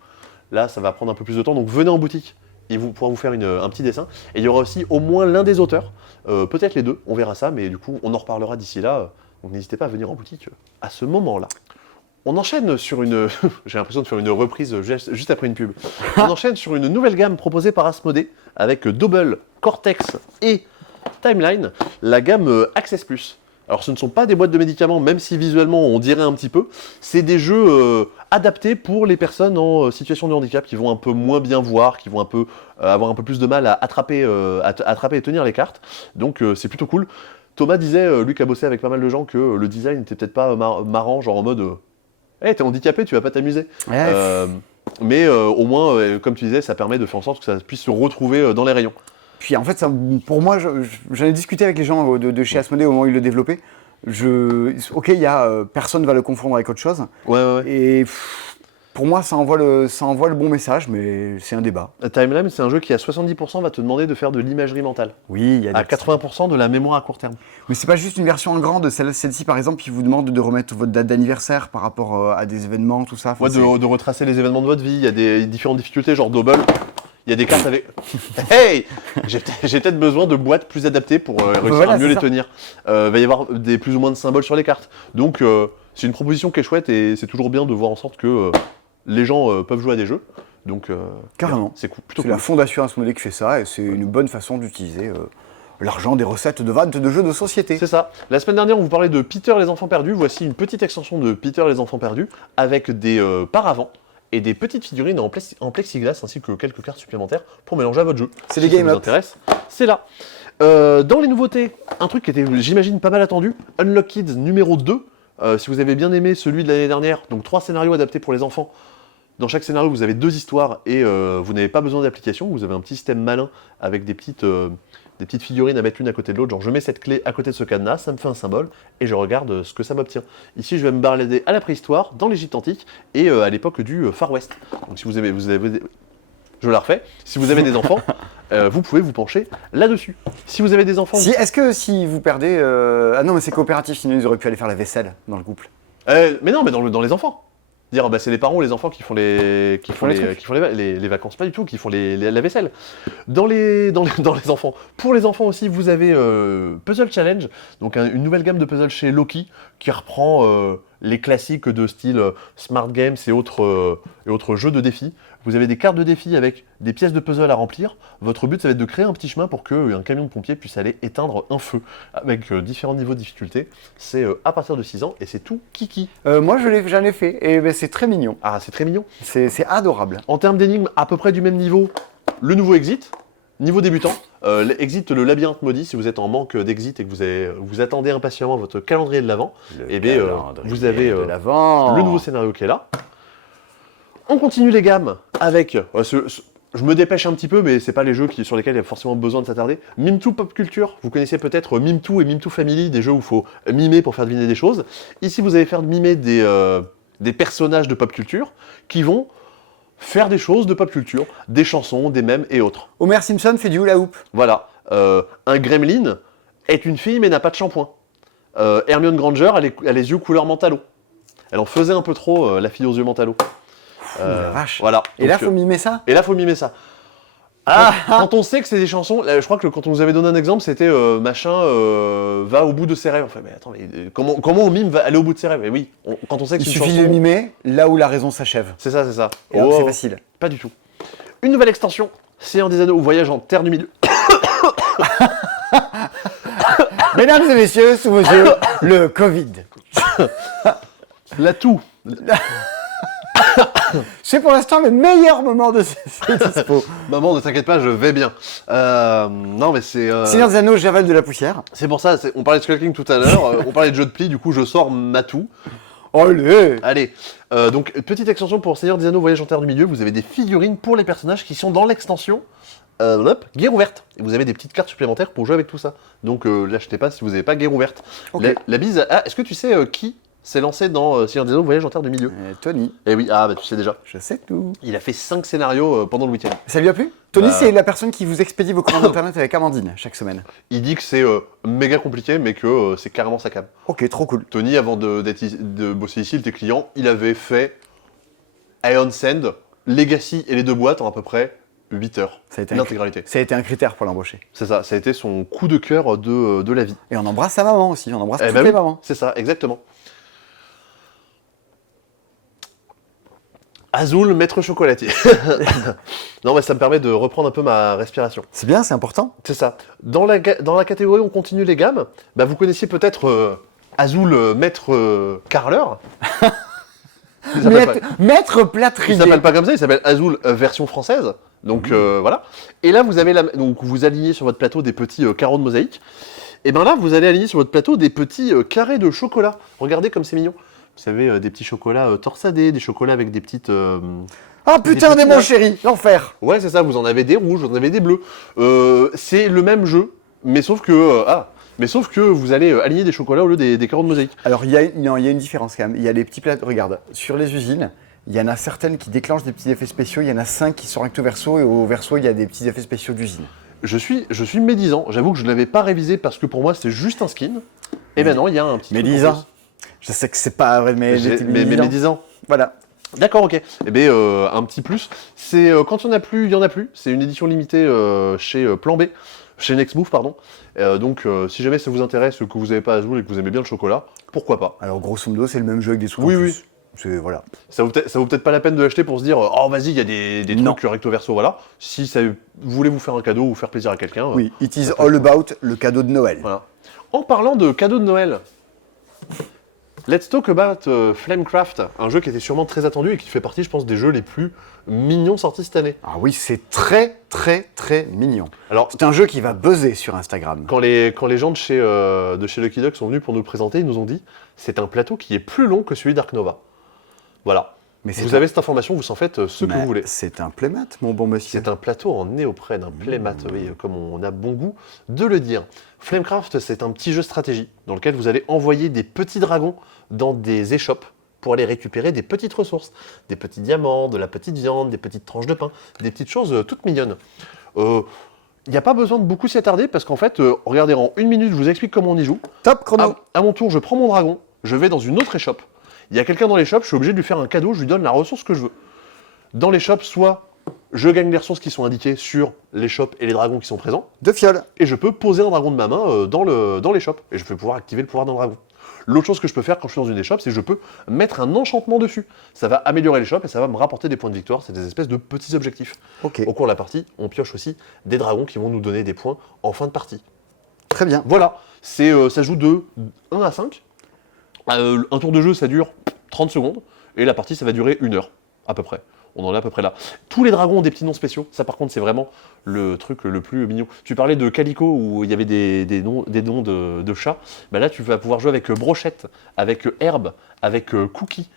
Là, ça va prendre un peu plus de temps, donc venez en boutique. Il pourra vous faire un petit dessin. Et il y aura aussi au moins l'un des auteurs, peut-être les deux, on verra ça, mais du coup, on en reparlera d'ici là. Donc n'hésitez pas à venir en boutique à ce moment-là. On enchaîne sur une... J'ai l'impression de faire une reprise juste après une pub. On enchaîne sur une nouvelle gamme proposée par Asmodée avec Double, Cortex et Timeline, la gamme Access Plus. Alors ce ne sont pas des boîtes de médicaments, même si visuellement on dirait un petit peu. C'est des jeux adaptés pour les personnes en situation de handicap qui vont un peu moins bien voir, qui vont un peu avoir un peu plus de mal à attraper et tenir les cartes. Donc c'est plutôt cool. Thomas disait, lui qui a bossé avec pas mal de gens, que le design n'était peut-être pas marrant, genre en mode hey, t'es handicapé, tu vas pas t'amuser. Ouais. Mais au moins, comme tu disais, ça permet de faire en sorte que ça puisse se retrouver dans les rayons. Puis en fait, pour moi, j'en ai discuté avec les gens de chez Asmodée au moment où ils le développaient. Ok, personne ne va le confondre avec autre chose. Ouais. Et pour moi, ça envoie le bon message, mais c'est un débat. Timeline, c'est un jeu qui, à 70%, va te demander de faire de l'imagerie mentale. Oui, il y a À 80% de la mémoire à court terme. Mais c'est pas juste une version en grand de celle-ci, par exemple, qui vous demande de remettre votre date d'anniversaire par rapport à des événements, tout ça. Ouais, de retracer les événements de votre vie. Il y a des différentes difficultés, genre Double. Il y a des cartes avec... Hey, j'ai peut-être besoin de boîtes plus adaptées pour réussir à mieux les tenir. Va y avoir plus ou moins de symboles sur les cartes. Donc, c'est une proposition qui est chouette et c'est toujours bien de voir en sorte que les gens peuvent jouer à des jeux. Donc, carrément. C'est plutôt cool. La fondation Asmodée qui fait ça et c'est une bonne façon d'utiliser l'argent des recettes de vente de jeux de société. C'est ça. La semaine dernière, on vous parlait de Peter les enfants perdus. Voici une petite extension de Peter les enfants perdus avec des paravents et des petites figurines en plexiglas ainsi que quelques cartes supplémentaires pour mélanger à votre jeu. C'est des game up. Ça vous intéresse, c'est là. Dans les nouveautés, un truc qui était, j'imagine, pas mal attendu, Unlock Kids numéro 2. Si vous avez bien aimé celui de l'année dernière, donc 3 scénarios adaptés pour les enfants. Dans chaque scénario, vous avez 2 histoires et vous n'avez pas besoin d'application. Vous avez un petit système malin avec des petites figurines à mettre l'une à côté de l'autre. Genre, je mets cette clé à côté de ce cadenas, ça me fait un symbole et je regarde ce que ça m'obtient. Ici, je vais me balader à la préhistoire, dans l'Égypte antique et à l'époque du Far West. Donc, si vous avez je la refais. Si vous avez des enfants, vous pouvez vous pencher là-dessus. Si vous avez des enfants... Est-ce que si vous perdez... Ah non, mais c'est coopératif, sinon ils auraient pu aller faire la vaisselle dans le couple. Mais non, mais dans les enfants. Dire c'est les parents ou les enfants qui font les vacances, pas du tout, qui font la vaisselle. Dans les enfants. Pour les enfants aussi, vous avez Puzzle Challenge, donc une nouvelle gamme de puzzles chez Loki qui reprend les classiques de style Smart Games et autres jeux de défis. Vous avez des cartes de défis avec des pièces de puzzle à remplir. Votre but, ça va être de créer un petit chemin pour qu'un camion de pompiers puisse aller éteindre un feu avec différents niveaux de difficulté. C'est à partir de 6 ans et c'est tout kiki. Moi, j'en ai fait et ben, c'est très mignon. Ah, c'est très mignon. C'est adorable. En termes d'énigmes, à peu près du même niveau, le nouveau Exit. Niveau débutant, Exit le labyrinthe maudit, si vous êtes en manque d'Exit et que vous attendez impatiemment votre calendrier de l'Avent, eh bien, vous avez le nouveau scénario qui est là. On continue les gammes avec, je me dépêche un petit peu, mais c'est pas les jeux sur lesquels il y a forcément besoin de s'attarder. Mime2 Pop Culture, vous connaissez peut-être Mime2 et Mime2 Family, des jeux où il faut mimer pour faire deviner des choses. Ici, vous allez faire mimer des personnages de pop culture qui vont faire des choses de pop culture, des chansons, des mèmes et autres. Homer Simpson fait du hula hoop. Voilà. Un gremlin est une fille mais n'a pas de shampoing. Hermione Granger a les yeux couleur mentalo. Elle en faisait un peu trop, la fille aux yeux mentalo. La vache. Voilà. Et là, faut mimer ça. Et là, faut mimer ça. Quand on sait que c'est des chansons, je crois que quand on nous avait donné un exemple, c'était machin va au bout de ses rêves. Enfin, mais attends, comment on mime va aller au bout de ses rêves? Et oui, quand on sait que c'est une chanson. Il suffit de mimer là où la raison s'achève. C'est ça, c'est ça. Et c'est facile. Pas du tout. Une nouvelle extension, Seigneur des Anneaux ou Voyage en Terre du Milieu. Mesdames et messieurs, sous vos yeux, le Covid. L'atout. C'est pour l'instant le meilleur moment de cette dispo. Maman, ne t'inquiète pas, je vais bien. Non, mais c'est. Seigneur des Anneaux, j'avale de la poussière. C'est pour ça, on parlait de Skull King tout à l'heure, on parlait de jeu de pli, du coup, je sors Matou. Allez, donc, petite extension pour Seigneur des Anneaux, Voyage en Terre du Milieu. Vous avez des figurines pour les personnages qui sont dans l'extension. Guerre ouverte. Et vous avez des petites cartes supplémentaires pour jouer avec tout ça. Donc, l'achetez pas si vous n'avez pas Guerre ouverte. Okay. La bise. Ah, est-ce que tu sais qui s'est lancé dans Seigneur des Anneaux, Voyage en Terre du Milieu? Tony. Eh oui, bah tu sais déjà. Je sais tout. Il a fait 5 scénarios pendant le week-end. Ça lui a plu? Tony, c'est la personne qui vous expédie vos commandes internet avec Amandine chaque semaine. Il dit que c'est méga compliqué, mais que c'est carrément sa cam. Ok, trop cool. Tony, avant de bosser ici, il était client, il avait fait Iron Sand, Legacy et les 2 boîtes en à peu près 8 heures. L'intégralité. Ça a été un critère pour l'embaucher. C'est ça, ça a été son coup de cœur de la vie. Et on embrasse sa maman aussi, on embrasse toutes les mamans. C'est ça, exactement. Azul, maître chocolatier. Non, mais ça me permet de reprendre un peu ma respiration. C'est bien, c'est important. C'est ça. Dans la catégorie on continue les gammes, bah, vous connaissiez peut-être Azul, maître carreleur. Maître plâtrier. Il s'appelle pas comme ça, il s'appelle Azul version française. Donc voilà. Et là, vous avez donc vous alignez sur votre plateau des petits carreaux de mosaïque. Et bien là, vous allez aligner sur votre plateau des petits carrés de chocolat. Regardez comme c'est mignon. Vous savez, des petits chocolats torsadés, des chocolats avec des petites... Ah putain, des mon chéri, l'enfer. Ouais, c'est ça, vous en avez des rouges, vous en avez des bleus. C'est le même jeu, mais sauf que vous allez aligner des chocolats au lieu des carreaux de mosaïque. Alors, il y a une différence quand même. Il y a les petits plateaux, regarde, sur les usines, il y en a certaines qui déclenchent des petits effets spéciaux, il y en a 5 qui sont recto verso, et au verso, il y a des petits effets spéciaux d'usine. Je suis médisant, j'avoue que je ne l'avais pas révisé parce que pour moi c'était juste un skin. Et ben non, il y a un petit... Médisant. Je sais que c'est pas vrai, mais médisant. Voilà. D'accord, ok. Eh bien, un petit plus. C'est quand il n'y en a plus, il n'y en a plus. C'est une édition limitée chez Plan B, chez Next Move, pardon. Donc, si jamais ça vous intéresse, que vous n'avez pas Azul et que vous aimez bien le chocolat, pourquoi pas. Alors, grosso modo, c'est le même jeu avec des sous. Oui. Voilà. Ça vaut peut-être pas la peine de l'acheter pour se dire oh vas-y, il y a des trucs recto verso, voilà. Si ça vous voulez vous faire un cadeau ou faire plaisir à quelqu'un. Oui, it is all about le cadeau de Noël. Voilà. En parlant de cadeaux de Noël. Let's talk about Flamecraft, un jeu qui était sûrement très attendu et qui fait partie, je pense, des jeux les plus mignons sortis cette année. Ah oui, c'est très, très, très mignon. Alors, c'est un jeu qui va buzzer sur Instagram. Quand les gens de chez Lucky Duck sont venus pour nous le présenter, ils nous ont dit c'est un plateau qui est plus long que celui d'Ark Nova. Voilà. Mais vous avez cette information, vous en faites ce que vous voulez. C'est un playmat, mon bon monsieur. C'est un plateau en néoprène, un playmat, oui, comme on a bon goût de le dire. Flamecraft, c'est un petit jeu stratégie dans lequel vous allez envoyer des petits dragons dans des échoppes pour aller récupérer des petites ressources. Des petits diamants, de la petite viande, des petites tranches de pain, des petites choses toutes mignonnes. Il n'y a pas besoin de beaucoup s'y attarder parce qu'en fait, regardez, en 1 minute, je vous explique comment on y joue. Top chrono. À mon tour, je prends mon dragon, je vais dans une autre échoppe. Il y a quelqu'un dans l'échoppe, je suis obligé de lui faire un cadeau, je lui donne la ressource que je veux. Dans l'échoppe, soit je gagne les ressources qui sont indiquées sur l'échoppe et les dragons qui sont présents. 2 fioles. Et je peux poser un dragon de ma main dans l'échoppe. Et je vais pouvoir activer le pouvoir d'un dragon. L'autre chose que je peux faire quand je suis dans une échoppe, c'est que je peux mettre un enchantement dessus. Ça va améliorer l'échoppe et ça va me rapporter des points de victoire. C'est des espèces de petits objectifs. Ok, Au cours de la partie, on pioche aussi des dragons qui vont nous donner des points en fin de partie. très bien. Voilà, ça joue de 1 à 5. Un tour de jeu, ça dure 30 secondes. Et la partie, ça va durer 1 heure, à peu près. On en est à peu près là. Tous les dragons ont des petits noms spéciaux. Ça, par contre, c'est vraiment le truc le plus mignon. Tu parlais de Calico, où il y avait des noms de chats. Bah là, tu vas pouvoir jouer avec Brochette, avec Herbe, avec Cookie.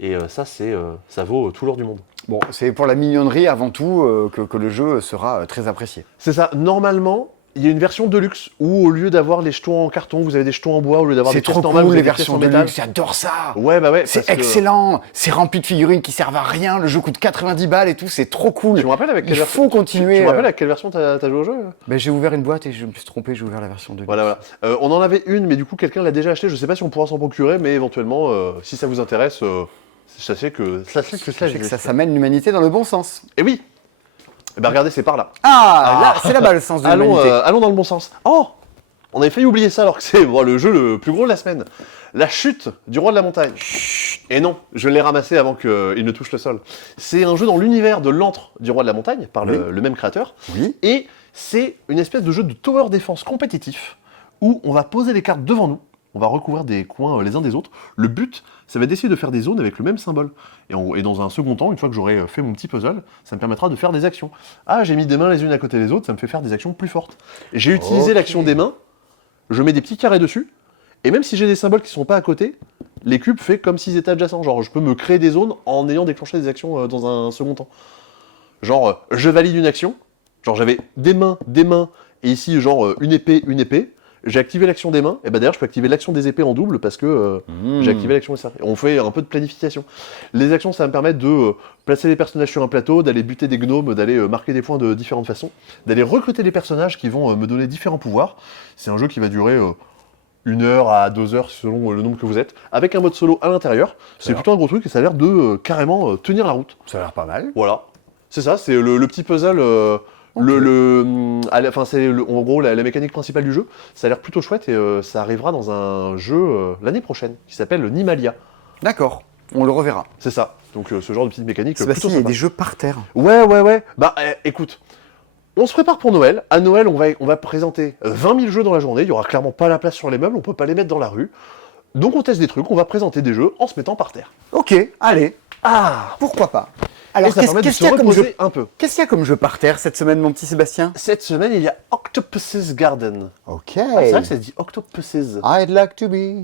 Et ça vaut tout l'or du monde. Bon, c'est pour la mignonnerie avant tout que le jeu sera très apprécié. C'est ça. Normalement, il y a une version de luxe où, au lieu d'avoir les jetons en carton, vous avez des jetons en bois. Au lieu d'avoir des C'est pièces trop normales, cool vous les avez des pièces versions en de métal. luxe, j'adore ça. Ouais, bah ouais. C'est parce que- excellent, c'est rempli de figurines qui servent à rien, le jeu coûte 90 balles et tout, c'est trop cool. Tu me rappelles avec quelle Il version faut continuer. Tu me rappelles à quelle version t'as joué au jeu? Ben, j'ai ouvert une boîte et je me suis trompé, j'ai ouvert la version de luxe. Voilà. On en avait une, mais du coup, quelqu'un l'a déjà acheté. Je sais pas si on pourra s'en procurer, mais éventuellement, si ça vous intéresse, sachez que ça Je sais que existe. ça s'amène l'humanité dans le bon sens. Et oui. Eh ben regardez, c'est par là. Ah, là, c'est là-bas le sens de Allons, l'humanité. allons dans le bon sens. Oh, on avait failli oublier ça alors que c'est le jeu le plus gros de la semaine. La chute du roi de la montagne. Et non, je l'ai ramassé avant qu'il ne touche le sol. C'est un jeu dans l'univers de l'antre du roi de la montagne, par le même créateur. Oui. Et c'est une espèce de jeu de tower defense compétitif où on va poser les cartes devant nous, on va recouvrir des coins les uns des autres. Le but, ça va être d'essayer de faire des zones avec le même symbole. Et dans un second temps, une fois que j'aurai fait mon petit puzzle, ça me permettra de faire des actions. Ah, j'ai mis des mains les unes à côté des autres, ça me fait faire des actions plus fortes. Et j'ai utilisé Ok. l'action des mains, je mets des petits carrés dessus, et même si j'ai des symboles qui sont pas à côté, les cubes fait comme s'ils étaient adjacents. Genre, je peux me créer des zones en ayant déclenché des actions dans un second temps. Genre, je valide une action. Genre, j'avais des mains, et ici, genre, une épée. J'ai activé l'action des mains, et bah d'ailleurs, je peux activer l'action des épées en double parce que j'ai activé l'action des serres. On fait un peu de planification. Les actions, ça va me permettre de placer les personnages sur un plateau, d'aller buter des gnomes, d'aller marquer des points de différentes façons, d'aller recruter des personnages qui vont me donner différents pouvoirs. C'est un jeu qui va durer 1 heure à 2 heures selon le nombre que vous êtes, avec un mode solo à l'intérieur. C'est plutôt un gros truc et ça a l'air de carrément tenir la route. Ça a l'air pas mal. Voilà. C'est ça, c'est le petit puzzle. En gros, la mécanique principale du jeu, ça a l'air plutôt chouette et ça arrivera dans un jeu l'année prochaine qui s'appelle Nimalia. D'accord, on le reverra. C'est ça. Donc ce genre de petite mécanique Sébastien, plutôt il y a sympa. des jeux par terre. Ouais. Bah écoute, on se prépare pour Noël. À Noël, on va présenter 20 000 jeux dans la journée. Il y aura clairement pas la place sur les meubles, on peut pas les mettre dans la rue. Donc on teste des trucs, on va présenter des jeux en se mettant par terre. Ok, allez, Ah pourquoi pas. Et Alors, ça permet de qu'est-ce se qu'il y a comme jeu reposer un peu. Qu'est-ce qu'il y a comme jeu par terre cette semaine, mon petit Sébastien? Cette semaine, il y a Octopus's Garden. Ok. Ah, c'est vrai que ça se dit Octopus's. I'd like to be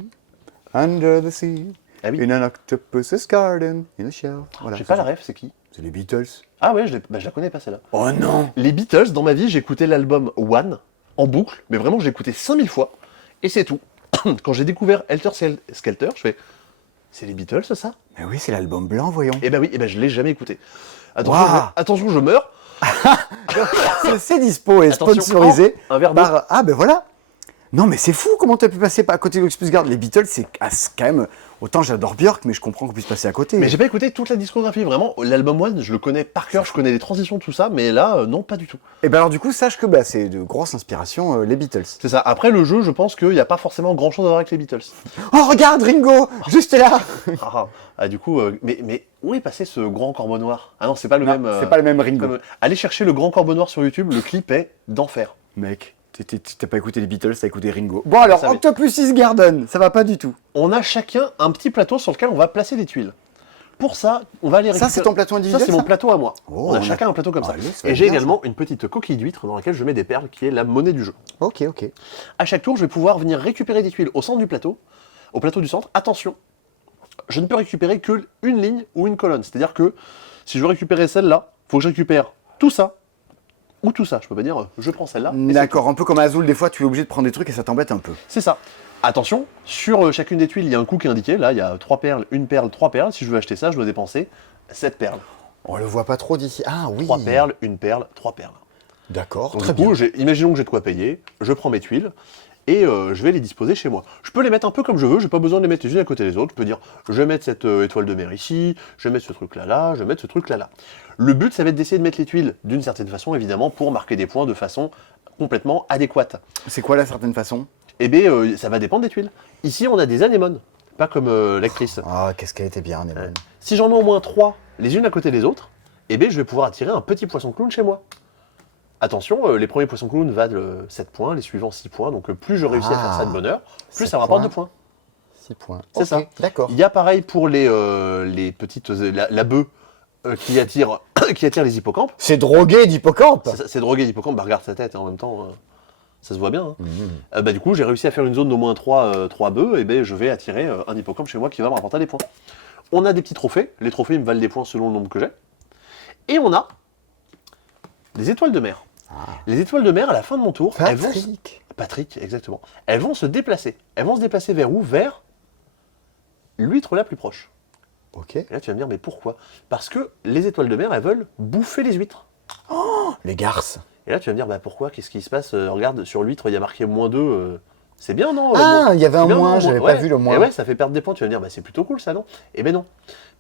under the sea, Ah oui. in an octopus's garden, in a shell. Voilà, J'ai c'est pas la ça. ref, c'est qui? C'est les Beatles. Ah ouais, je la connais pas celle-là. Oh non. Les Beatles, dans ma vie, j'écoutais l'album One en boucle, mais vraiment, j'ai écouté 5000 fois, et c'est tout. Quand j'ai découvert Helter Skelter, je fais c'est les Beatles, ça? Mais oui, c'est l'album blanc, voyons. Eh ben oui, je l'ai jamais écouté. Attention, Waouh. attention, je meurs. C'est dispo et Attention. sponsorisé Oh, un verre d'eau. par... Ah ben voilà. Non mais c'est fou comment tu as pu passer à côté de l'Octopus Garden. Les Beatles, c'est quand même... Autant j'adore Björk, mais je comprends qu'on puisse passer à côté. Mais j'ai pas écouté toute la discographie, vraiment. L'album One, je le connais par cœur, je connais les transitions, tout ça, mais là, non, pas du tout. Et ben alors du coup, sache que c'est de grosse inspiration, les Beatles. C'est ça. Après, le jeu, je pense qu'il n'y a pas forcément grand-chose à voir avec les Beatles. Oh regarde Ringo, juste là. Du coup, mais où est passé ce grand corbeau noir? Ah non, c'est pas le Non, même. c'est pas le même Ringo. Allez chercher le grand corbeau noir sur YouTube, le clip est d'enfer. Mec, t'as pas écouté les Beatles, t'as écouté Ringo. Bon alors, Ça va. Octopus's Garden, ça va pas du tout. On a chacun un petit plateau sur lequel on va placer des tuiles. Pour ça, on va aller récupérer... Ça, c'est ton plateau individuel, Ça, c'est mon ça plateau à moi. Oh, on a on a- chacun un plateau comme ça. Allez, ça va Et j'ai bien, également une petite coquille d'huître dans laquelle je mets des perles, qui est la monnaie du jeu. Ok. À chaque tour, je vais pouvoir venir récupérer des tuiles au centre du plateau, au plateau du centre. Attention, je ne peux récupérer que une ligne ou une colonne. C'est-à-dire que si je veux récupérer celle-là, il faut que je récupère tout ça ou tout ça. Je peux pas dire je prends celle-là. et c'est D'accord, un peu comme Azul, des fois tu es obligé de prendre des trucs et ça t'embête un peu. C'est ça. Attention, sur chacune des tuiles, il y a un coût qui est indiqué. Là, il y a 3 perles, 1 perle, 3 perles. Si je veux acheter ça, je dois dépenser 7 perles. On le voit pas trop d'ici. Ah oui. 3 perles, 1 perle, 3 perles. D'accord, Donc très du coup, bien. imaginons que j'ai de quoi payer, je prends mes tuiles et je vais les disposer chez moi. Je peux les mettre un peu comme je veux, j'ai pas besoin de les mettre les unes à côté des autres. Je peux dire, je vais mettre cette étoile de mer ici, je vais mettre ce truc là, je vais mettre ce truc là. Le but, ça va être d'essayer de mettre les tuiles d'une certaine façon, évidemment, pour marquer des points de façon complètement adéquate. C'est quoi la certaine façon? Eh bien, ça va dépendre des tuiles. Ici, on a des anémones, pas comme l'actrice. Ah, qu'est-ce qu'elle était bien, Anémone. Si j'en mets au moins 3, les unes à côté des autres, eh bien, je vais pouvoir attirer un petit poisson clown chez moi. Attention, les premiers poissons clowns valent 7 points, les suivants 6 points. Donc plus je réussis à faire ça de bonne heure, plus ça me rapporte 2 points. 6 points. C'est ça. D'accord. Il y a pareil pour les petites... la bœuf qui attire les hippocampes. C'est drogué d'hippocampe. C'est drogué d'hippocampe, bah regarde sa tête en même temps, ça se voit bien. Du coup, j'ai réussi à faire une zone d'au moins 3 bœufs, et ben je vais attirer un hippocampe chez moi qui va me rapporter des points. On a des petits trophées, les trophées ils me valent des points selon le nombre que j'ai. Et on a des étoiles de mer. Les étoiles de mer, à la fin de mon tour, Patrick, exactement. Elles vont se déplacer. Elles vont se déplacer vers où? Vers l'huître la plus proche. Ok. Et là, tu vas me dire, mais pourquoi? Parce que les étoiles de mer, elles veulent bouffer les huîtres. Oh, les garces. Et là, tu vas me dire, bah pourquoi? Qu'est-ce qui se passe? Regarde, sur l'huître, il y a marqué -2. C'est bien, non? Ah, il y avait un bien, moins, non, j'avais pas vu le moins. Et ouais, ça fait perdre des points. Tu vas me dire, bah c'est plutôt cool ça, non? Eh ben non.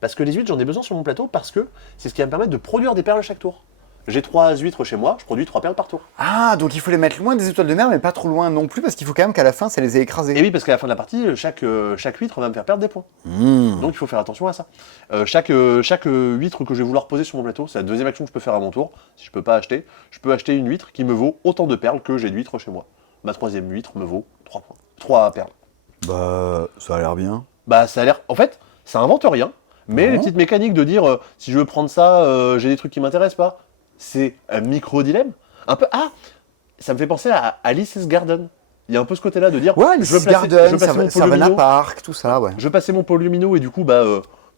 Parce que les huîtres, j'en ai besoin sur mon plateau parce que c'est ce qui va me permettre de produire des perles chaque tour. J'ai 3 huîtres chez moi, je produis 3 perles par tour. Ah, donc il faut les mettre loin des étoiles de mer, mais pas trop loin non plus, parce qu'il faut quand même qu'à la fin, ça les ait écrasées. Et oui, parce qu'à la fin de la partie, chaque huître va me faire perdre des points. Donc il faut faire attention à ça. Chaque huître que je vais vouloir poser sur mon plateau, c'est la deuxième action que je peux faire à mon tour. Si je peux pas acheter, je peux acheter une huître qui me vaut autant de perles que j'ai d'huîtres chez moi. Ma troisième huître me vaut 3 points. 3 perles. Bah, ça a l'air bien. Bah ça a l'air... En fait, ça invente rien, mais les petites mécaniques de dire si je veux prendre ça, j'ai des trucs qui m'intéressent pas, c'est un micro-dilemme. Un peu... Ah, ça me fait penser à Alice's Garden. Il y a un peu ce côté-là de dire... Ouais, Alice's Garden, Savannah Park, tout ça, ouais. Je vais passer mon pôle lumineux et du coup,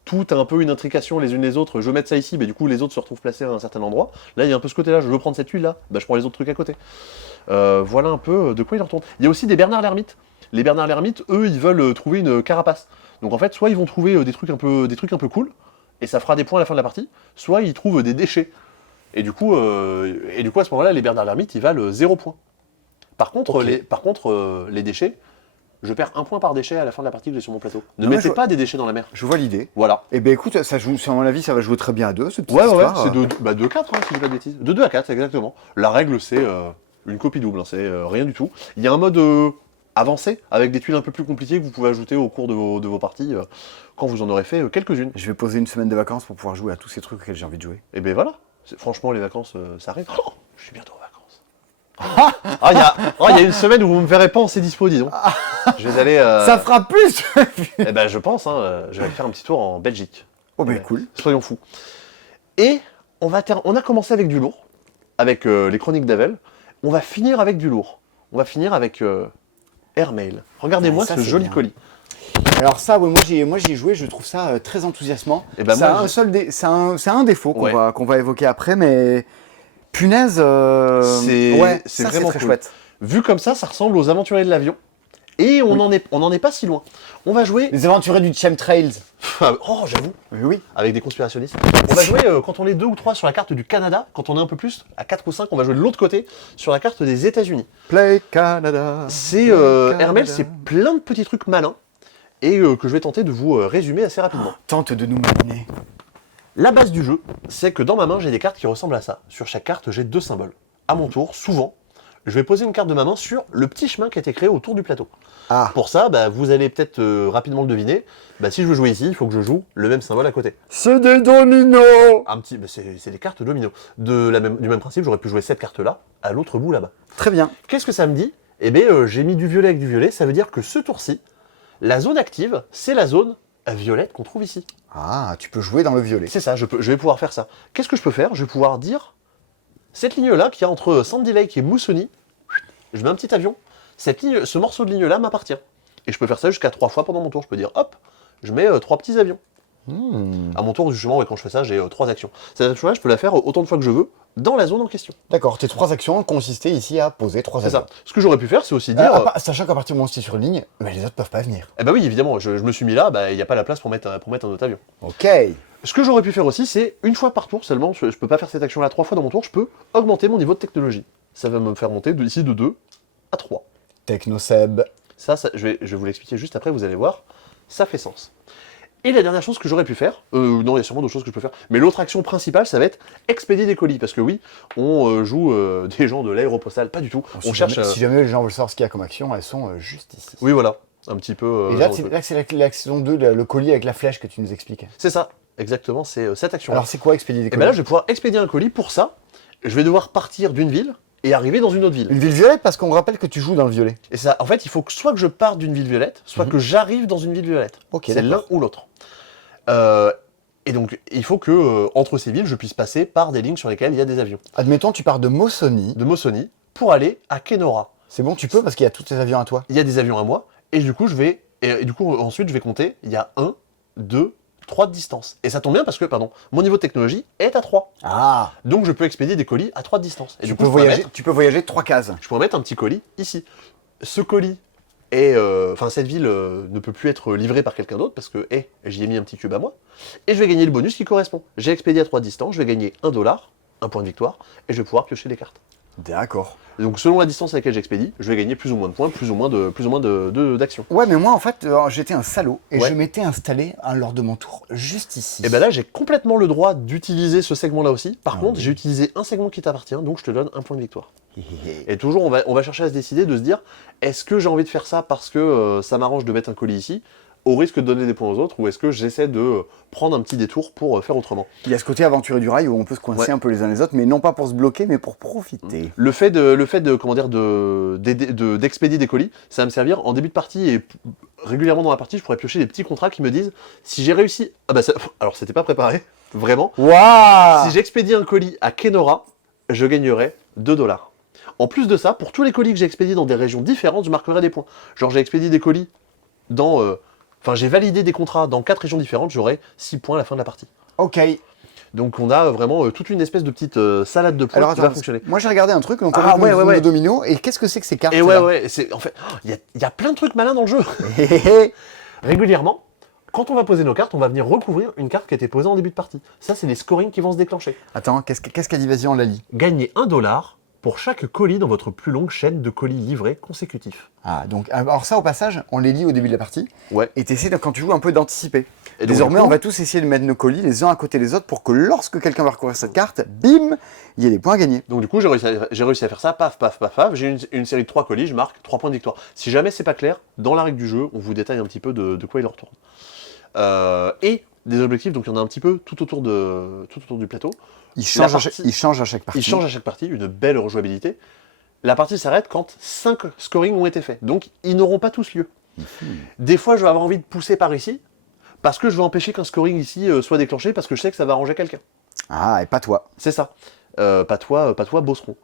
tout a un peu une intrication les unes les autres. Je veux mettre ça ici, mais du coup, les autres se retrouvent placés à un certain endroit. Là, il y a un peu ce côté-là. Je veux prendre cette huile-là, je prends les autres trucs à côté. Voilà un peu de quoi il en retourne. Il y a aussi des Bernard l'Ermite. Les Bernard l'Ermite, eux, ils veulent trouver une carapace. Donc en fait, soit ils vont trouver des trucs un peu cool, et ça fera des points à la fin de la partie, soit ils trouvent des déchets. Et du coup, à ce moment-là, les Bernard l'Ermite, ils valent 0 points. Par contre, les déchets, je perds 1 point par déchet à la fin de la partie que j'ai sur mon plateau. Ne mettez pas des déchets dans la mer. Je vois l'idée. Voilà. Et ben écoute, ça joue, à mon avis, ça va jouer très bien à 2, ce petit Ouais, c'est de 4, si je dis pas de bêtises. De 2 à 4, exactement. La règle, c'est une copie double, c'est rien du tout. Il y a un mode avancé, avec des tuiles un peu plus compliquées que vous pouvez ajouter au cours de vos parties, quand vous en aurez fait quelques-unes. Je vais poser une semaine de vacances pour pouvoir jouer à tous ces trucs auxquels j'ai envie de jouer. Et ben voilà. Franchement, les vacances, ça arrive. Oh, je suis bientôt en vacances. Il y a une semaine où vous me verrez pas en ces dispo, dis donc. Je vais aller... Ça fera plus. Eh ben je pense, je vais aller faire un petit tour en Belgique. Oh ben cool. Soyons fous. Et on a commencé avec du lourd, avec les chroniques d'Avel. On va finir avec du lourd. On va finir avec Airmail. Regardez-moi ce joli colis. Alors ça, ouais, moi j'y ai joué, je trouve ça très enthousiasmant. Et ben c'est un défaut qu'on va évoquer après, mais punaise, c'est vraiment très cool. chouette. Vu comme ça ressemble aux aventuriers de l'avion. Et on n'en est pas si loin. On va jouer... Les aventuriers du Chemtrails. Oh, j'avoue. Oui. Avec des conspirationnistes. On va jouer quand on est 2 ou 3 sur la carte du Canada. Quand on est un peu plus, à 4 ou 5, on va jouer de l'autre côté, sur la carte des États-Unis. Play Canada. Airmail, c'est plein de petits trucs malins. Et que je vais tenter de vous résumer assez rapidement. Tente de nous mener. La base du jeu, c'est que dans ma main, j'ai des cartes qui ressemblent à ça. Sur chaque carte, j'ai 2 symboles. À mon tour, souvent, je vais poser une carte de ma main sur le petit chemin qui a été créé autour du plateau. Pour ça, vous allez peut-être rapidement le deviner. Si je veux jouer ici, il faut que je joue le même symbole à côté. C'est des dominos. C'est des cartes dominos. Du même principe, j'aurais pu jouer cette carte-là à l'autre bout là-bas. Très bien. Qu'est-ce que ça me dit? Eh bien, j'ai mis du violet avec du violet. Ça veut dire que ce tour-ci, la zone active, c'est la zone violette qu'on trouve ici. Ah, tu peux jouer dans le violet. C'est ça, je vais pouvoir faire ça. Qu'est-ce que je peux faire? Je vais pouvoir dire, cette ligne-là, qui est entre Sandy Lake et Moussoni, je mets un petit avion, ce morceau de ligne-là m'appartient. Et je peux faire ça jusqu'à 3 fois pendant mon tour. Je peux dire, hop, je mets 3 petits avions. À mon tour, justement, quand je fais ça, j'ai 3 actions. Cette action-là, je peux la faire autant de fois que je veux, dans la zone en question. D'accord, tes 3 actions consistaient ici à poser 3 avions. C'est ça. Ce que j'aurais pu faire, c'est aussi dire... sachant qu'à partir du moment où c'est sur une ligne, les autres peuvent pas venir. Eh ben oui, évidemment, je me suis mis là, il n'y a pas la place pour mettre un autre avion. Ok. Ce que j'aurais pu faire aussi, c'est une fois par tour seulement, je peux pas faire cette action-là 3 fois dans mon tour, je peux augmenter mon niveau de technologie. Ça va me faire monter ici de 2 à 3. Technoseb. Ça je vais vous l'expliquer juste après, vous allez voir, ça fait sens. Et la dernière chose que j'aurais pu faire, non, il y a sûrement d'autres choses que je peux faire, mais l'autre action principale, ça va être expédier des colis. Parce que oui, on joue des gens de l'aéropostale, pas du tout. Si jamais les gens veulent savoir ce qu'il y a comme action, elles sont juste ici. Oui, voilà, un petit peu. Et là, c'est l'action 2, le colis avec la flèche que tu nous expliquais. C'est ça, exactement, c'est cette action. Alors, c'est quoi expédier des colis? Et bien là, je vais pouvoir expédier un colis. Pour ça, je vais devoir partir d'une ville et arriver dans une autre ville. Une ville violette, parce qu'on rappelle que tu joues dans le violet. Et ça, en fait, il faut que soit que je parte d'une ville violette, soit que j'arrive dans une ville violette. Ok, c'est l'un ou l'autre. Et donc, il faut que entre ces villes, je puisse passer par des lignes sur lesquelles il y a des avions. Admettons, tu pars de Mossoni. Pour aller à Kenora. C'est bon, tu peux parce qu'il y a tous tes avions à toi. Il y a des avions à moi, et du coup, ensuite, je vais compter. Il y a 1, 2, 3 de distance. Et ça tombe bien parce que, mon niveau de technologie est à 3. Ah. Donc, je peux expédier des colis à 3 de distance. Et tu peux voyager 3 cases. Je pourrais mettre un petit colis ici. Ce colis cette ville ne peut plus être livrée par quelqu'un d'autre parce que j'y ai mis un petit cube à moi. Et je vais gagner le bonus qui correspond. J'ai expédié à 3 distances, je vais gagner $1, un point de victoire, et je vais pouvoir piocher les cartes. D'accord. Donc selon la distance à laquelle j'expédie, je vais gagner plus ou moins de points, plus ou moins d'actions. Ouais, mais moi en fait, j'étais un salaud et je m'étais installé lors de mon tour juste ici. Et ben là, j'ai complètement le droit d'utiliser ce segment-là aussi. Par contre, j'ai utilisé un segment qui t'appartient, donc je te donne un point de victoire. Et toujours, on va chercher à se décider, de se dire, est-ce que j'ai envie de faire ça parce que ça m'arrange de mettre un colis ici, au risque de donner des points aux autres, ou est-ce que j'essaie de prendre un petit détour pour faire autrement? Il y a ce côté aventurier du rail où on peut se coincer un peu les uns les autres, mais non pas pour se bloquer, mais pour profiter. Le fait d'expédier des colis, ça va me servir en début de partie, et régulièrement dans la partie, je pourrais piocher des petits contrats qui me disent, si j'ai réussi... alors c'était pas préparé, vraiment. Waouh! Si j'expédie un colis à Kenora, je gagnerai $2. En plus de ça, pour tous les colis que j'ai expédiés dans des régions différentes, je marquerai des points. Genre j'ai expédié des colis dans... j'ai validé des contrats dans 4 régions différentes, j'aurai 6 points à la fin de la partie. Ok. Donc on a vraiment toute une espèce de petite salade de points qui va fonctionner. Moi j'ai regardé un truc, donc on va domino, et qu'est-ce que c'est que ces cartes? Et en fait, il y a plein de trucs malins dans le jeu. Régulièrement, quand on va poser nos cartes, on va venir recouvrir une carte qui a été posée en début de partie. Ça, c'est les scorings qui vont se déclencher. Attends, qu'est-ce qu'a dit? Vas-y, on la lit. Gagnez $1 pour chaque colis dans votre plus longue chaîne de colis livrés consécutifs. Ah, donc, alors ça, au passage, on les lit au début de la partie. Ouais. Et t'essaies, quand tu joues, un peu d'anticiper. Et désormais, on va tous essayer de mettre nos colis les uns à côté des autres pour que lorsque quelqu'un va recouvrir cette carte, bim, il y ait des points gagnés. Donc du coup, j'ai réussi à faire ça, paf, paf, paf, paf. J'ai une série de 3 colis, je marque 3 points de victoire. Si jamais c'est pas clair, dans la règle du jeu, on vous détaille un petit peu de quoi il en retourne. Et des objectifs, donc il y en a un petit peu tout autour du plateau. Il change à chaque partie. Il change à chaque partie, une belle rejouabilité. La partie s'arrête quand 5 scorings ont été faits. Donc, ils n'auront pas tous lieu. Des fois, je vais avoir envie de pousser par ici, parce que je vais empêcher qu'un scoring ici soit déclenché, parce que je sais que ça va arranger quelqu'un. Ah, et pas toi. C'est ça. Patois Bosseron.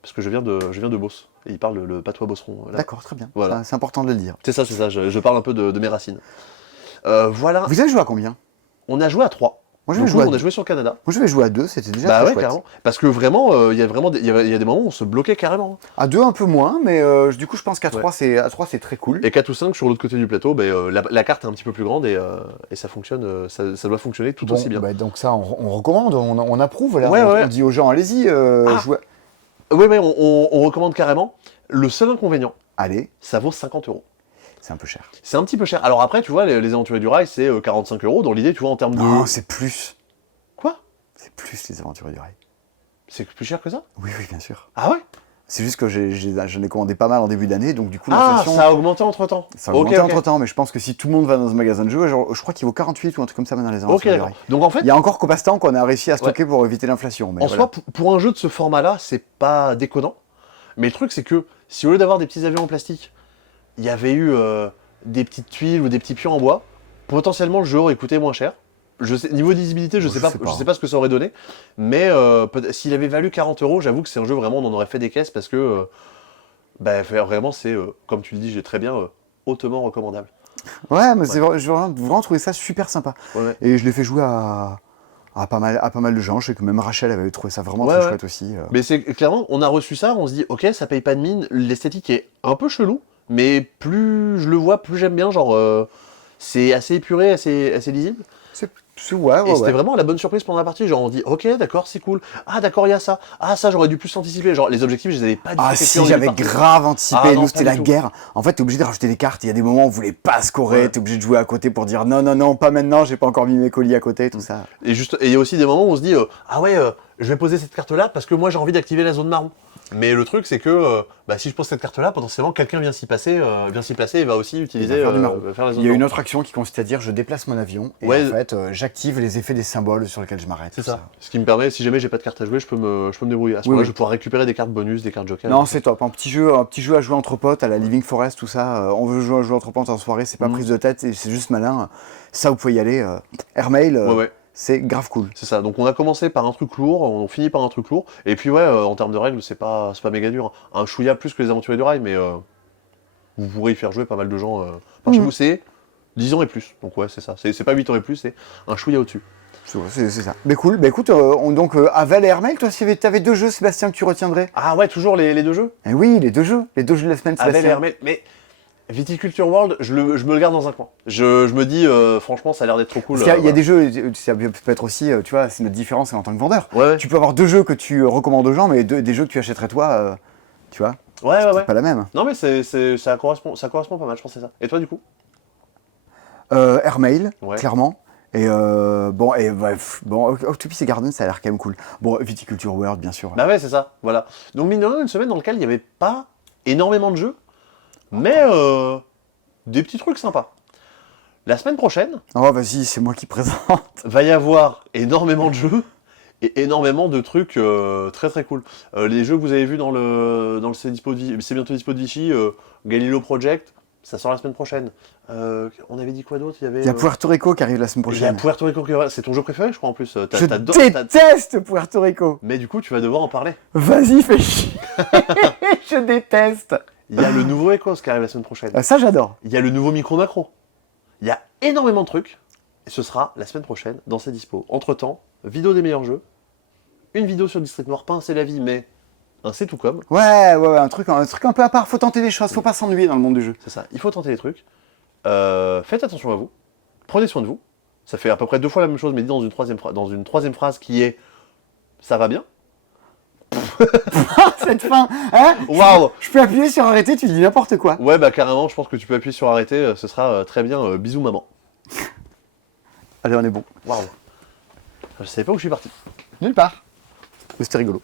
Parce que je viens de Beauce. Et il parle le patois Bosseron. D'accord, très bien. Voilà. C'est important de le dire. C'est ça. Je parle un peu de mes racines. Voilà. Vous avez joué à combien? On a joué à 3. Moi, on a joué sur le Canada. Moi, je vais jouer à 2, c'était déjà très chouette. Carrément. Parce que vraiment, il y a des moments où on se bloquait carrément. À 2, un peu moins, mais du coup, je pense qu'à 3, c'est très cool. Et 4 ou 5 sur l'autre côté du plateau, la carte est un petit peu plus grande et ça fonctionne, ça doit fonctionner tout aussi bien. Donc ça, on recommande, on approuve. Là, on dit aux gens, allez-y, jouez. Oui, on recommande carrément. Le seul inconvénient, ça vaut 50 €. C'est un peu cher. C'est un petit peu cher. Alors après, tu vois, les aventuriers du rail, c'est 45 € dans l'idée, tu vois, en termes de... Non, c'est plus. Quoi? C'est plus les aventuriers du rail. C'est plus cher que ça? Oui, bien sûr. Ah ouais? C'est juste que j'en ai commandé pas mal en début d'année, donc du coup l'inflation... ça a augmenté entre-temps. Ça a augmenté entre-temps, mais je pense que si tout le monde va dans un magasin de jeux, je crois qu'il vaut 48 ou un truc comme ça maintenant les aventuriers du rail. Donc en fait... Il y a encore qu'au passe-temps qu'on a réussi à stocker pour éviter l'inflation. En soi, pour un jeu de ce format-là, c'est pas déconnant. Mais le truc, c'est que si au lieu d'avoir des petits avions en plastique, il y avait eu... des petites tuiles ou des petits pions en bois, potentiellement le jeu aurait coûté moins cher. Niveau lisibilité, je sais pas ce que ça aurait donné, mais s'il avait valu 40 €, j'avoue que c'est un jeu vraiment, on en aurait fait des caisses parce que vraiment c'est, comme tu le dis, j'ai très bien, hautement recommandable. Ouais, mais j'ai vraiment trouvé ça super sympa. Ouais. Et je l'ai fait jouer à pas mal de gens. Je sais que même Rachel avait trouvé ça vraiment très chouette aussi. Mais c'est clairement, on a reçu ça, on se dit, ok, ça paye pas de mine, l'esthétique est un peu chelou, mais plus je le vois, plus j'aime bien, genre, c'est assez épuré, assez lisible. Et c'était vraiment la bonne surprise pendant la partie. Genre, on dit, ok, d'accord, c'est cool. Ah, d'accord, il y a ça. Ah, ça, j'aurais dû plus anticiper. Genre, les objectifs, je les avais pas du tout. Ah, si, j'avais grave anticipé. Ah, non, nous, c'était la guerre. En fait, t'es obligé de rajouter des cartes. Il y a des moments où on voulait pas scorer. T'es obligé de jouer à côté pour dire non, non, non, pas maintenant, j'ai pas encore mis mes colis à côté, tout ça. Et il y a aussi des moments où on se dit, ah ouais, je vais poser cette carte-là parce que moi, j'ai envie d'activer la zone marron. Mais le truc, c'est que si je pose cette carte-là, potentiellement, quelqu'un vient s'y placer et va aussi utiliser faire du marron. faire la zone Il y a marron. une autre action qui consiste à dire je déplace mon avion et en fait, j'active les effets des symboles sur lesquels je m'arrête. C'est ça. Ce qui me permet, si jamais j'ai pas de carte à jouer, je peux me débrouiller. À ce moment-là, je vais pouvoir récupérer des cartes bonus, des cartes joker. Non, c'est top. Un petit jeu à jouer entre potes, à la Living Forest, tout ça. On veut jouer entre potes en soirée, c'est pas prise de tête, c'est juste malin. Ça, vous pouvez y aller. Airmail. C'est grave cool. C'est ça, donc on a commencé par un truc lourd, on finit par un truc lourd, et puis en termes de règles, c'est pas méga dur. Un chouïa plus que les aventuriers du rail, mais vous pourrez y faire jouer pas mal de gens. Par chez vous, c'est 10 ans et plus, donc ouais, c'est ça. C'est pas 8 ans et plus, c'est un chouïa au-dessus. C'est ça. Mais cool, bah écoute, donc Avel et Airmail, toi, t'avais 2 jeux, Sébastien, que tu retiendrais? Ah ouais, toujours les 2 jeux? Eh oui, les 2 jeux de la semaine, Sébastien. Avel et Airmail, mais... Viticulture World, je me le garde dans un coin. Je me dis, franchement, ça a l'air d'être trop cool. Il y a des jeux, ça peut être aussi, tu vois, c'est notre différence en tant que vendeur. Ouais. Tu peux avoir 2 jeux que tu recommandes aux gens, mais des jeux que tu achèterais toi, tu vois. Ouais. Pas la même. Non, mais ça correspond pas mal, je pense que c'est ça. Et toi, du coup? Airmail, clairement. Et Octopus et Garden, ça a l'air quand même cool. Bon, Viticulture World, bien sûr. Bah ouais, c'est ça, voilà. Donc, mine de rien, une semaine dans laquelle il n'y avait pas énormément de jeux, mais des petits trucs sympas. La semaine prochaine... Oh, vas-y, c'est moi qui présente. Va y avoir énormément de jeux et énormément de trucs très très cool. Les jeux que vous avez vus dans le c'est bientôt dispo de Vichy, Galileo Project, ça sort la semaine prochaine. On avait dit quoi d'autre? Il y a Puerto Rico qui arrive la semaine prochaine. Il y a Puerto Rico qui arrive. C'est ton jeu préféré, je crois, en plus. Je déteste Puerto Rico. Mais du coup, tu vas devoir en parler. Vas-y, fais chier. Je déteste. Il y a le nouveau Ecos qui arrive la semaine prochaine. Ça, j'adore. Il y a le nouveau Micro Macro. Il y a énormément de trucs. Et ce sera la semaine prochaine dans ces dispos. Entre-temps, vidéo des meilleurs jeux. Une vidéo sur District Noir, pas un C'est la vie, mais un C'est tout comme. Ouais, un truc un peu à part. Faut tenter des choses, faut pas s'ennuyer dans le monde du jeu. C'est ça, il faut tenter des trucs. Faites attention à vous. Prenez soin de vous. Ça fait à peu près 2 fois la même chose, mais dit dans une troisième phrase qui est « ça va bien ». Cette fin, hein? Waouh! Je peux appuyer sur arrêter, tu dis n'importe quoi. Ouais, bah carrément, je pense que tu peux appuyer sur arrêter, ce sera très bien. Bisous maman. Allez, on est bon. Waouh! Je savais pas où je suis parti. Nulle part. C'était rigolo.